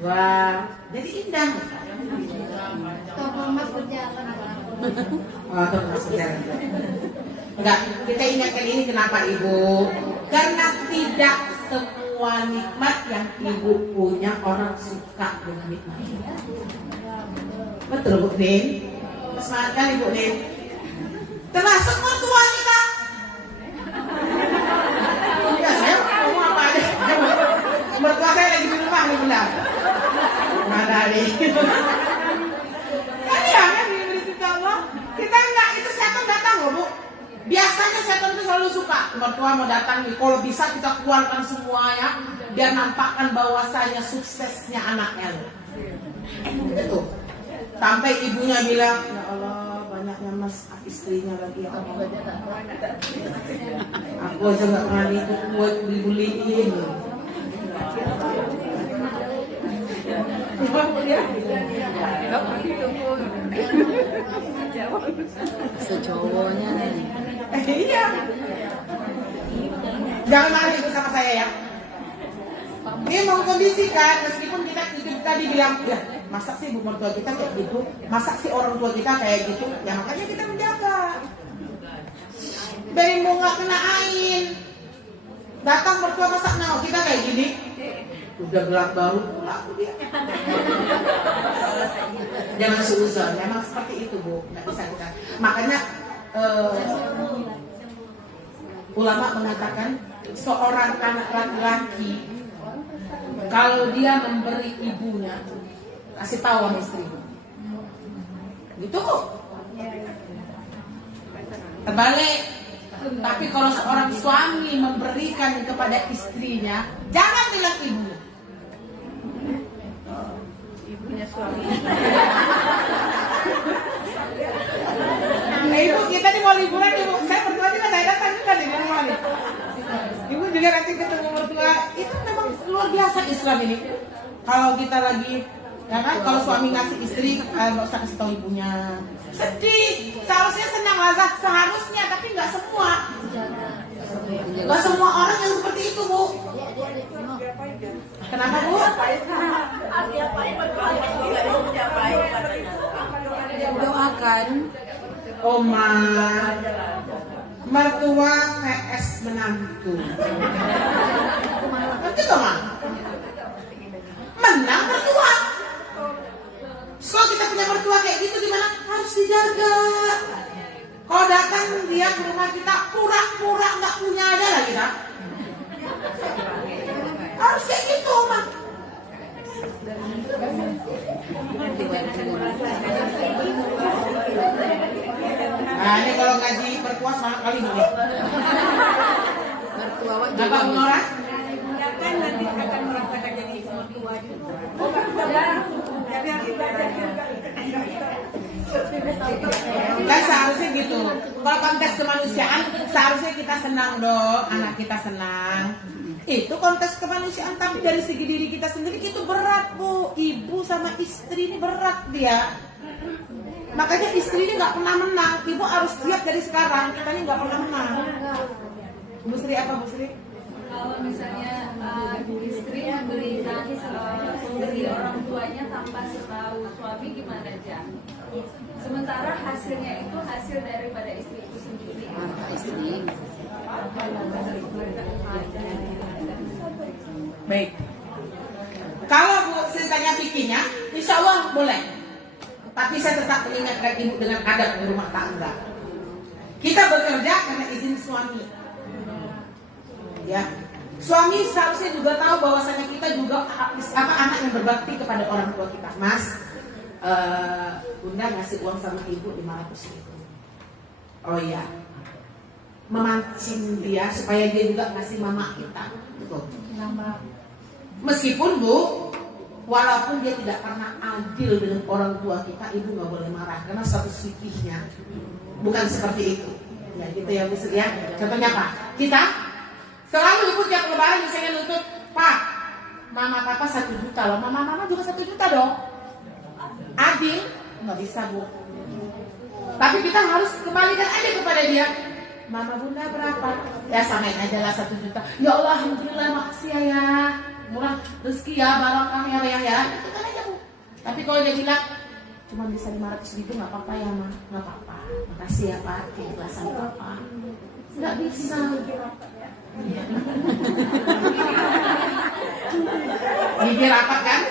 2, jadi indah. Toko emas berjalan. Oh, toko emas berjalan. Enggak, kita ingatkan ini kenapa Ibu? Karena tidak semua nikmat yang Ibu punya orang suka dengan nikmat. Betul Bu Nin? Semangat kan Ibu Nin? Termasuk mertua kita. Ya saya mau apa aja. Mertua saya lagi di rumah nih benar. Mana nih? Kan ya kan diberi Allah. Kita enggak, itu setan datang loh Bu. Biasanya setan itu selalu suka mertua mau datang nih. Kalau bisa kita keluarkan semuanya biar nampakkan bahwasanya suksesnya anaknya loh. Itu. Sampai ibunya bilang, ya Allah banyaknya mas istrinya lagi ya Allah. Aku aja nggak pernah ikut buat dibeliin. Secowoknya nih. Iya. Jangan marah Ibu sama saya ya. Ini mengkondisikan meskipun kita tadi bilang ya masa sih ibu mertua kita kayak gitu, masa sih orang tua kita kayak gitu, ya makanya kita menjaga. Dari mau nggak kena ain, datang mertua masak nao kita kayak gini, Udah gelap baru pulang dia. Jangan seuzon, memang seperti itu Bu, nggak bisa kita. Makanya ulama mengatakan seorang anak laki-laki kalau dia memberi ibunya, kasih tahu sama istrinya. Gitu Bu. Terbalik. Tapi kalau seorang suami memberikan kepada istrinya, jangan bilang ibunya. Ibunya suami. Nah, Ibu, kita nih mau liburan Ibu. Saya berdua juga saya datang juga di rumah nih. Ibu juga nanti ketemu mertua. Itu memang luar biasa Islam ini. Kalau kita lagi, ya kan? Kalau suami ngasih istri, nggak usah kasih tahu ibunya. Sedih. Seharusnya senang lah, seharusnya, tapi nggak semua. Nggak semua orang yang seperti itu Bu. Kenapa Bu? Doakan. Oma, mertua vs menantu. Nanti Oma, menang mertua. Kalau kita punya mertua kayak gitu gimana? Harus dijaga. Kalau datang dia ke rumah kita pura-pura nggak punya aja lah kita. Harus kayak gitu Oma. Nah ini kalau ngaji mertua semangat kali ini. Mertua wak Bapak Nora? Ya kan nanti akan merasakan jadi mertua juga. Tapi harus belajar juga. Kan seharusnya gitu. Kalau kontes kemanusiaan seharusnya kita senang dong, anak kita senang. Itu kontes kemanusiaan, tapi dari segi diri kita sendiri itu berat Bu. Ibu sama istri ini berat dia. Makanya istri ini nggak pernah menang. Ibu harus siap dari sekarang. Kita ini nggak pernah menang. Bu Sri apa Bu Sri? Kalau misalnya istri memberikan dari orang tuanya tanpa setahu suami gimana aja. Sementara hasilnya itu hasil daripada istri itu sendiri. istri. Baik. Kalau Bu Sri tanya fikihnya, insya Allah boleh. Tapi saya tetap mengingatkan ibu dengan adab di rumah tangga. Kita bekerja karena izin suami. Ya, suami seharusnya juga tahu bahwasanya kita juga anak yang berbakti kepada orang tua kita. Mas, Bunda ngasih uang sama ibu 500.000. Oh iya, memancing dia supaya dia juga ngasih mama kita. Betul. Meskipun Bu, walaupun dia tidak pernah adil dengan orang tua kita, ibu nggak boleh marah karena status fikihnya bukan seperti itu. Ya gitu ya Bu Sri ya. Contohnya Pak, kita selalu ibu tiap lebaran misalnya nuntut, Pak, mama papa 1 juta loh, mama juga 1 juta dong. Adil? Nggak bisa Bu. Tapi kita harus kembalikan aja kepada dia. Mama Bunda berapa? Ya samain aja lah 1 juta. Ya Allah, alhamdulillah, makasih ya. Murah rezeki ya, barokah ya. Itu kan aja Bu. Tapi kalau dia bilang cuma bisa 500.000 nggak apa-apa ya Ma, nggak apa-apa. Makasih ya Pak, keikhlasan Papa. Nggak bisa. Gigi rapat kan?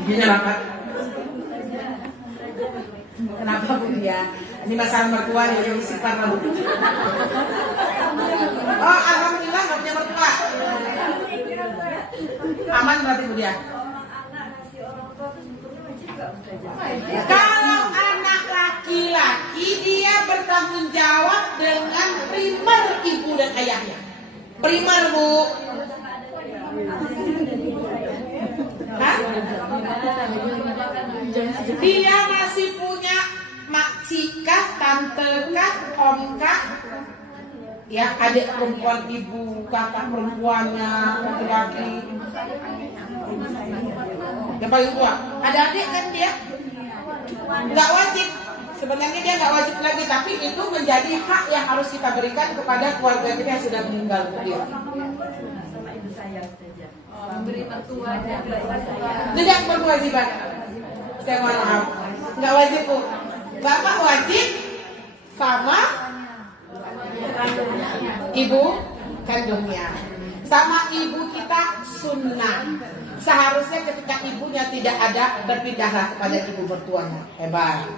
Giginya rapat. Kenapa Bu dia? Ini masalah mertua yang istighfar Bu. Oh alhamdulillah nggak punya mertua. Aman berarti Bu dia. Kalau anak laki-laki dia bertanggung jawab dengan primer ibu dan ayahnya. Primer Bu. Hah? Dia masih punya makcikah, tantekah, omkah, ya adik perempuan ibu, kakak perempuannya, laki-laki. Yang paling tua, ada adik kan dia? Nggak wajib. Sebenarnya dia nggak wajib lagi, tapi itu menjadi hak yang harus kita berikan kepada keluarga kita yang sudah meninggal dia. Memberi mertua dan Tidak berkewajiban. Saya mohon maaf, nggak wajib Bu. Bapak wajib sama ibu kandungnya. sama ibu kita sunnah. Seharusnya ketika ibunya tidak ada, berpindahlah kepada ibu mertuanya. Hebat.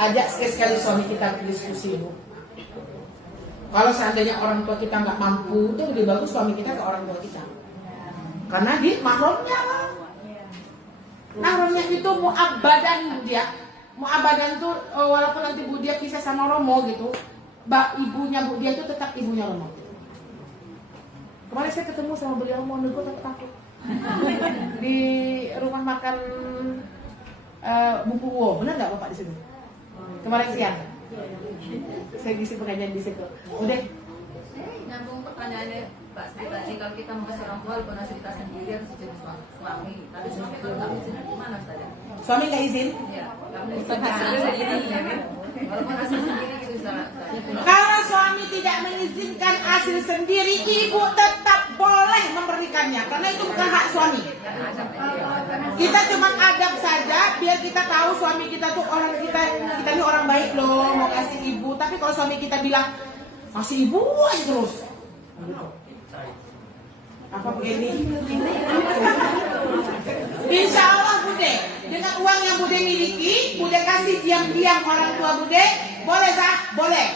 Ajak sekali-sekali suami kita berdiskusi, Bu. Kalau seandainya orang tua kita nggak mampu, itu lebih bagus suami kita ke orang tua kita. Karena di mahramnya, mahramnya itu mu'abbadan dia. Mu'abbadan itu walaupun nanti Bu dia pisah sama Romo gitu, ibunya Bu dia itu tetap ibunya Romo. Kemarin saya ketemu sama beliau Romo, gue takut di rumah makan Bu Purwo, benar nggak Bapak di situ? Kemarin siang. Saya ngisi pengajian di situ. Udah. Nyambung pertanyaannya Pak Sri tadi, kalau kita mau kasih orang tua lupa cerita sendiri harus izin suami. Tapi suami kalau nggak izin gimana saja? Suami nggak izin? Iya, nggak hasil sendiri ya kan? Walaupun hasil sendiri gitu salah. Kalau suami tidak mengizinkan hasil sendiri, ibu tetap boleh memberikannya karena itu bukan hak suami. Kita cuma adab saja biar kita tahu suami kita tuh orang kita ini orang baik loh, mau kasih ibu. Tapi kalau suami kita bilang kasih ibu aja terus, apa begini? Insya Allah Bude, dengan uang yang Bude miliki, Bude kasih diam-diam orang tua Bude, boleh sah? Boleh.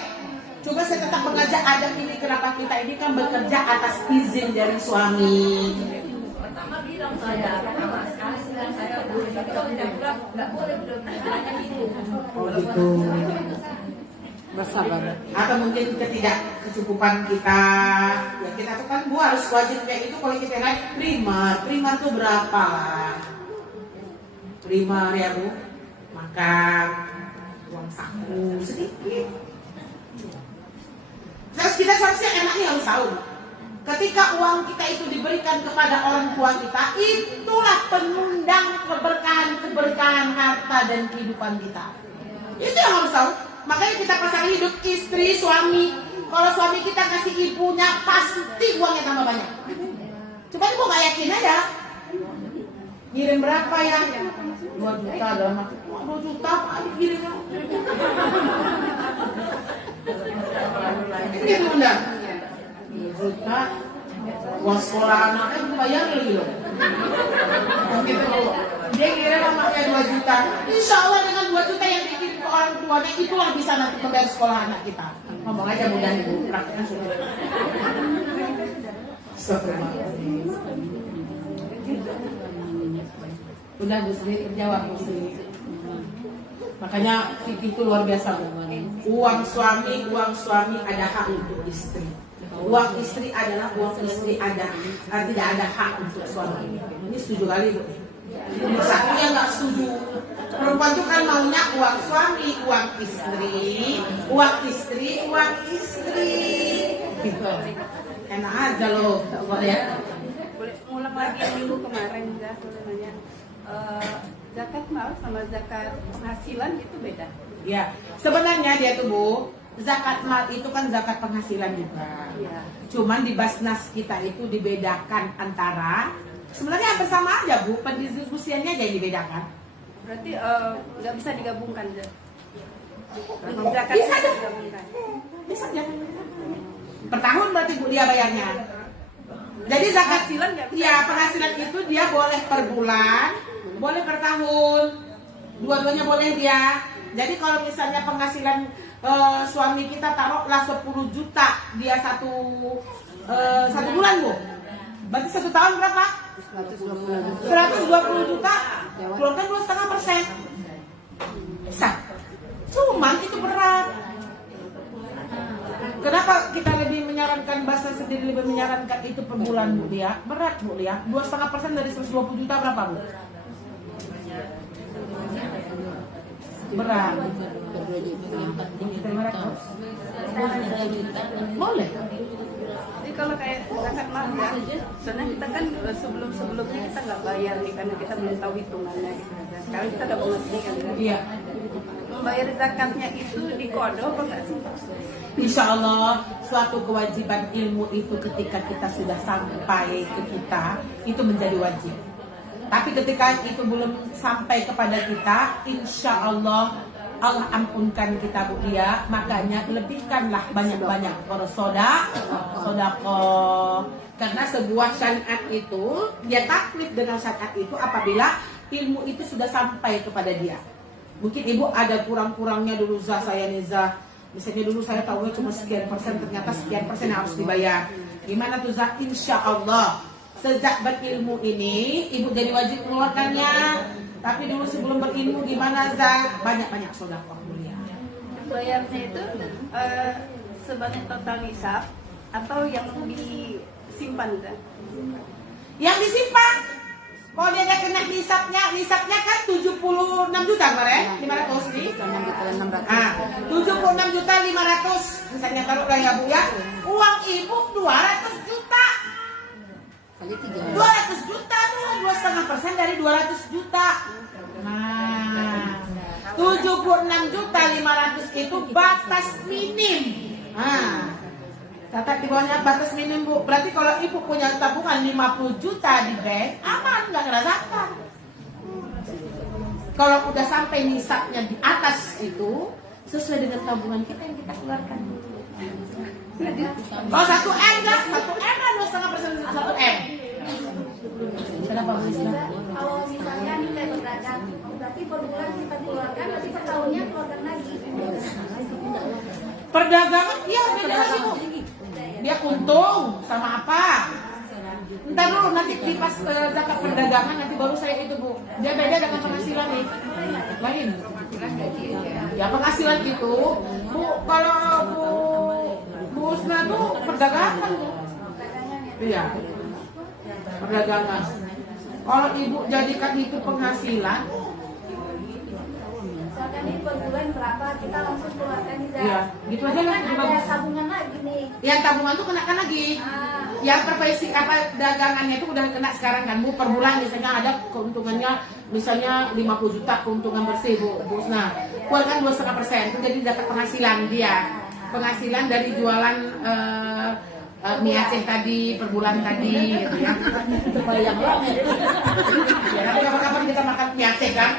Coba saya tetap mengajak adab ini, kenapa kita ini kan bekerja atas izin dari suami. Pertama bilang saya, pertama sekali bilang saya boleh, tapi kalau tidak bilang nggak boleh, bilangnya gitu. Gitu. Bersabar. Atau mungkin ketidakkecukupan kita, ya kita tuh kan Bu harus wajib kayak itu. Kalau kita naik primar tuh berapa? Primar ya Bu, makan uang saku sedikit. Terus kita seharusnya enaknya harus tahu, ketika uang kita itu diberikan kepada orang tua kita, itulah penundang keberkahan harta dan kehidupan kita. Itu yang harus tahu. Makanya kita pasang hidup istri, suami. Kalau suami kita kasih ibunya, pasti uangnya tambah banyak. Coba ibu nggak yakin aja. Ngirim berapa ya? 2 juta dalam hati. 2 juta apa dikirimnya? Gitu bunda. 2 juta. Uang sekolah anaknya bayar lagi loh. Gitu loh. Dia kirim anaknya 2 juta. Insya Allah dengan 2 juta yang dikirim ke orang tuanya, itulah bisa nanti membayar sekolah anak kita. Ngomong aja mudah ibu, prakteknya sudah. Udah Bu Sri terjawab Bu Sri. Makanya fikih itu luar biasa. Uang suami ada hak untuk istri. Uang istri adalah uang istri, tidak ada hak untuk suami. Ini setuju kali Bu. Satu yang nggak setuju. Perempuan itu kan maunya uang suami, uang istri, uang istri, uang istri. Gitu. Enak aja loh, ya. Boleh ngulang lagi yang minggu kemarin ya, sebenarnya zakat mal sama zakat penghasilan itu beda. Ya, sebenarnya dia tuh Bu, zakat mal itu kan zakat penghasilan juga. Iya. Cuman di Basnas kita itu dibedakan antara, sebenarnya hampir sama aja Bu, pendistribusiannya aja yang dibedakan. Berarti nggak bisa digabungkan ya? Zakat Bisa aja. digabungkan. Bisa aja. Per tahun berarti Bu dia bayarnya. Jadi zakat Penghasilan nggak bisa. ya penghasilan itu dia boleh per bulan, boleh per tahun, dua-duanya boleh dia. Jadi kalau misalnya penghasilan suami kita taruhlah 10 juta dia satu bulan Bu, berarti 1 tahun berapa? 120 juta, keluarkan 2,5%. Bisa. Cuman itu berat. Kenapa kita lebih menyarankan bahasa sendiri, lebih menyarankan itu per bulan Bu Lia? Berat Bu Lia. 2,5% dari 120 juta berapa Bu? Berat. Boleh. Jadi kalau kayak zakat mal ya, sebenarnya kita kan sebelumnya kita nggak bayar nih karena kita belum tahu hitungannya gitu. Sekarang kita udah mengerti kan. Iya. Membayar zakatnya itu dikodo apa nggak sih? Insya Allah suatu kewajiban ilmu itu ketika kita sudah sampai ke kita itu menjadi wajib. Tapi ketika itu belum sampai kepada kita, insya Allah Allah ampunkan kita Bu dia, makanya lebihkanlah banyak-banyak bersedekah. Karena sebuah syariat itu dia taklif dengan syariat itu apabila ilmu itu sudah sampai kepada dia. Mungkin ibu ada kurang-kurangnya dulu saya nizah. Misalnya dulu saya tahunya cuma sekian persen, ternyata sekian persen harus dibayar. Gimana tuh Zah? Insya Allah sejak berilmu ini ibu jadi wajib mengeluarkannya. Tapi dulu sebelum berilmu gimana Zah? Banyak-banyak sedekah mulia. Bayarnya itu sebanyak total nisab atau yang disimpan Zah? Yang disimpan. Kalau dia kena nisabnya kan 76 juta kemarin, 500 nih. 76 juta 500. Misalnya kalau ya Bu ya, uang ibu 200 juta. Kali 3. 200 juta tuh 2,5% dari 200 juta. Nah, 76 juta 500 itu batas minim. Nah, catat di bawahnya batas minim Bu. Berarti kalau ibu punya tabungan 50 juta di bank, aman, nggak kena zakat. Kalau udah sampai nisabnya di atas itu, sesuai dengan tabungan kita yang kita keluarkan. Kalau 1 M kan, 1 M kan 2,5% 1 M. Kenapa Bu Isna? Kalau misalnya nilai berdagang, berarti per bulan kita keluarkan, berarti per tahunnya keluarkan lagi. Perdagangan, iya beda lagi Bu. Dia untung sama apa? Entar dulu nanti di pas zakat perdagangan nanti baru saya itu Bu. Dia beda dengan penghasilan nih. Lain. Ya penghasilan itu Bu, kalau Bu Usna tuh perdagangan Bu. Iya. Perdagangan. Kalau ibu jadikan itu penghasilan, Misalkan ini per bulan berapa, kita langsung keluarkan di zakat. iya, gitu aja lah. Kan ada tabungan lagi nih. Yang tabungan tuh kenakan lagi. Yang perpesi apa dagangannya itu udah kena sekarang kan Bu, per bulan misalnya ada keuntungannya misalnya 50 juta keuntungan bersih Bu Usna. Keluarkan 2,5% itu jadi zakat penghasilan dia. Penghasilan dari jualan mie Aceh tadi per bulan tadi gitu ya. Supaya yang rame. Ya, nanti kapan-kapan kita makan mie Aceh kan?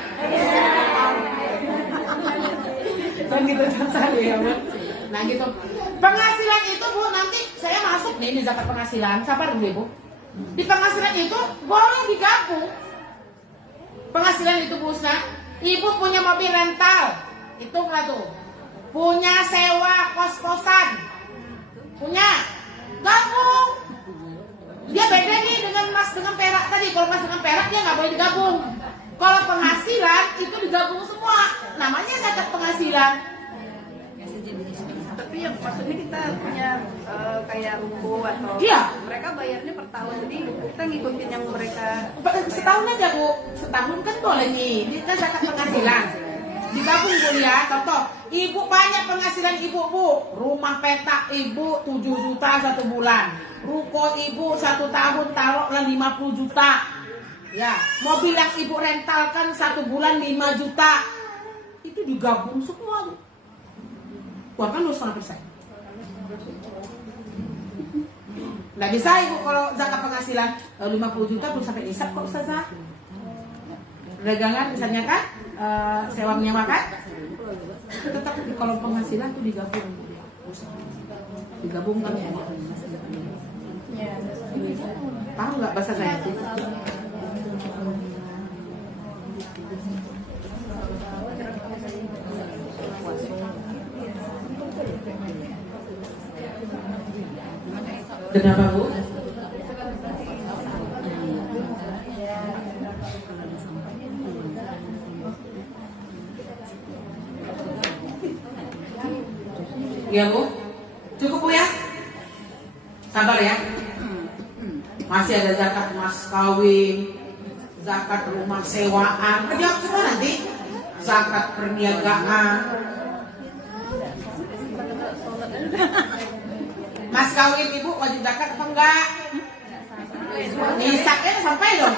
Kan gitu contoh ya Bu. Nah gitu. Penghasilan itu Bu nanti saya masuk nih di zakat penghasilan. Sabar dulu Bu. Di penghasilan itu boleh digabung. Penghasilan itu Bu Usna, ibu punya mobil rental, hitunglah tuh. Punya sewa kos-kosan, punya, gabung. Dia beda nih dengan emas dengan perak tadi. Kalau emas dengan perak dia nggak boleh digabung. Kalau penghasilan itu digabung semua, namanya zakat penghasilan. Tapi yang maksudnya kita punya kayak ruko atau Iya. mereka bayarnya per tahun, jadi kita ngikutin yang mereka. Setahun aja Bu, setahun kan boleh nih. Ini kan zakat penghasilan. Digabung Bu ya, contoh. Ibu banyak penghasilan ibu Bu. Rumah petak ibu 7 juta 1 bulan. Ruko ibu 1 tahun taruhlah 50 juta. Ya, mobil yang ibu rentalkan 1 bulan 5 juta. Itu digabung semua Bu. Keluarkan 2,5%. Nggak bisa ibu kalau zakat penghasilan 50 juta belum sampai nisab kok Ustazah. Dagangan misalnya kan sewa menyewa kan, tetap kalau penghasilan tuh digabung, digabungkan semua. Tahu nggak bahasa saya sih? Kenapa Bu? Iya Bu, cukup Bu ya, sabar ya. Masih ada zakat mas kawin, zakat rumah sewaan, kerja semua nanti, zakat perniagaan. Mas kawin ibu wajib zakat apa enggak? Nisabnya sampai dong.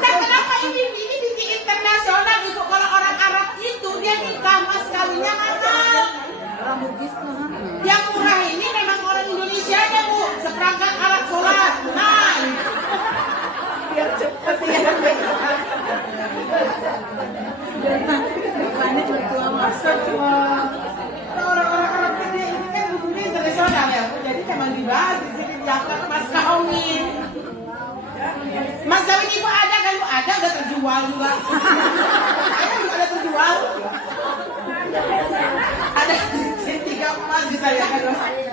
Nah kenapa ini di internasional ibu, kalau orang Arab itu dia nikah mas kawinnya mahal. Yang murah ini memang orang Indonesia aja Bu, seperangkat alat sholat. Nah, biar cepat ya. Astagfirullah. Orang-orang Arab ini kan bukunya internasional ya, Bu. Jadi memang dibahas di sini diangkat mas kawin. Mas kawin ibu ada kan? Bu ada, udah terjual juga. Saya juga ada terjual. Ada 3 emas bisa ya kan?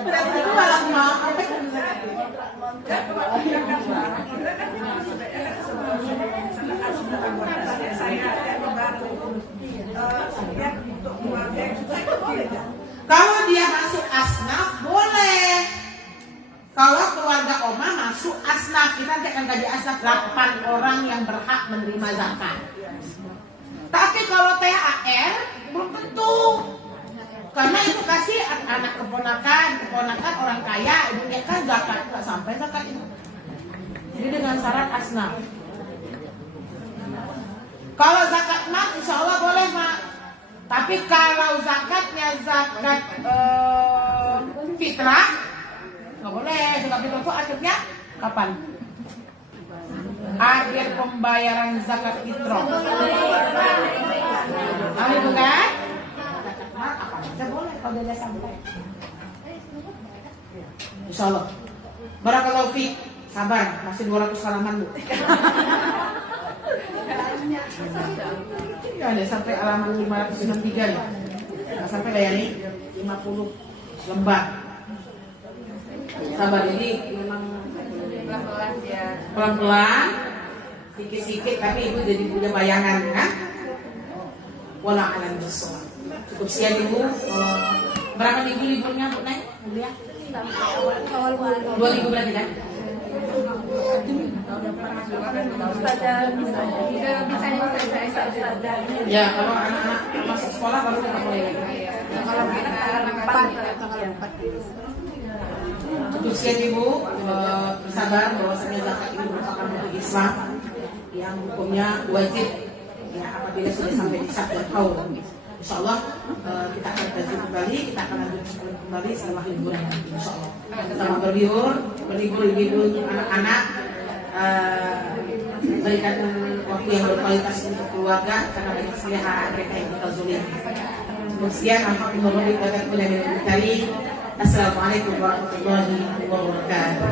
Udah terjual lah mau. Kalau dia masuk asnaf boleh. Kalau keluarga Oma masuk asnaf, kita nanti akan kaji asnaf 8 orang yang berhak menerima zakat. Tapi kalau THR belum tentu. Karena itu kasih anak keponakan orang kaya, ibunya kan zakat nggak sampai zakat itu. Jadi dengan syarat asnaf. Kalau zakat mak, insya Allah boleh mak. Tapi kalau zakatnya zakat fitrah, nggak boleh. Zakat fitrah itu akhirnya kapan? Akhir pembayaran zakat fitrah. Tahu itu kan? Zakat mak apa aja boleh kalau dia sampai. Insya Allah. Barakallahu fiik. Sabar, masih 200 halaman Bu. Ya ada sampai halaman 593 nih. Nggak sampai lah ya nih 50 lembar. Sabar, ini memang Pelan-pelan ya. pelan-pelan, sikit-sikit tapi ibu jadi punya bayangan kan? Wala alam bisawab. Cukup sekian ibu. Berapa minggu liburnya Bu Neng? Ya. Awal bulan 2 minggu berarti kan? Ustazah bisa Ustazah. Ya, kalau anak-anak masuk sekolah baru kita boleh lagi. Kalau anak 4 Cukup sekian ibu, bersabar bahwasanya zakat ini merupakan hukum Islam yang hukumnya wajib ya apabila sudah sampai nisab dan haul. Insya Allah kita akan kaji kembali, kita akan lanjutkan kembali setelah liburan nanti. Insya Allah sama berlibur ibu anak-anak, berikan waktu yang berkualitas untuk keluarga karena banyak sekali hak mereka yang kita zulim. Sekian, alhamdulillah. Assalamualaikum warahmatullahi wabarakatuh.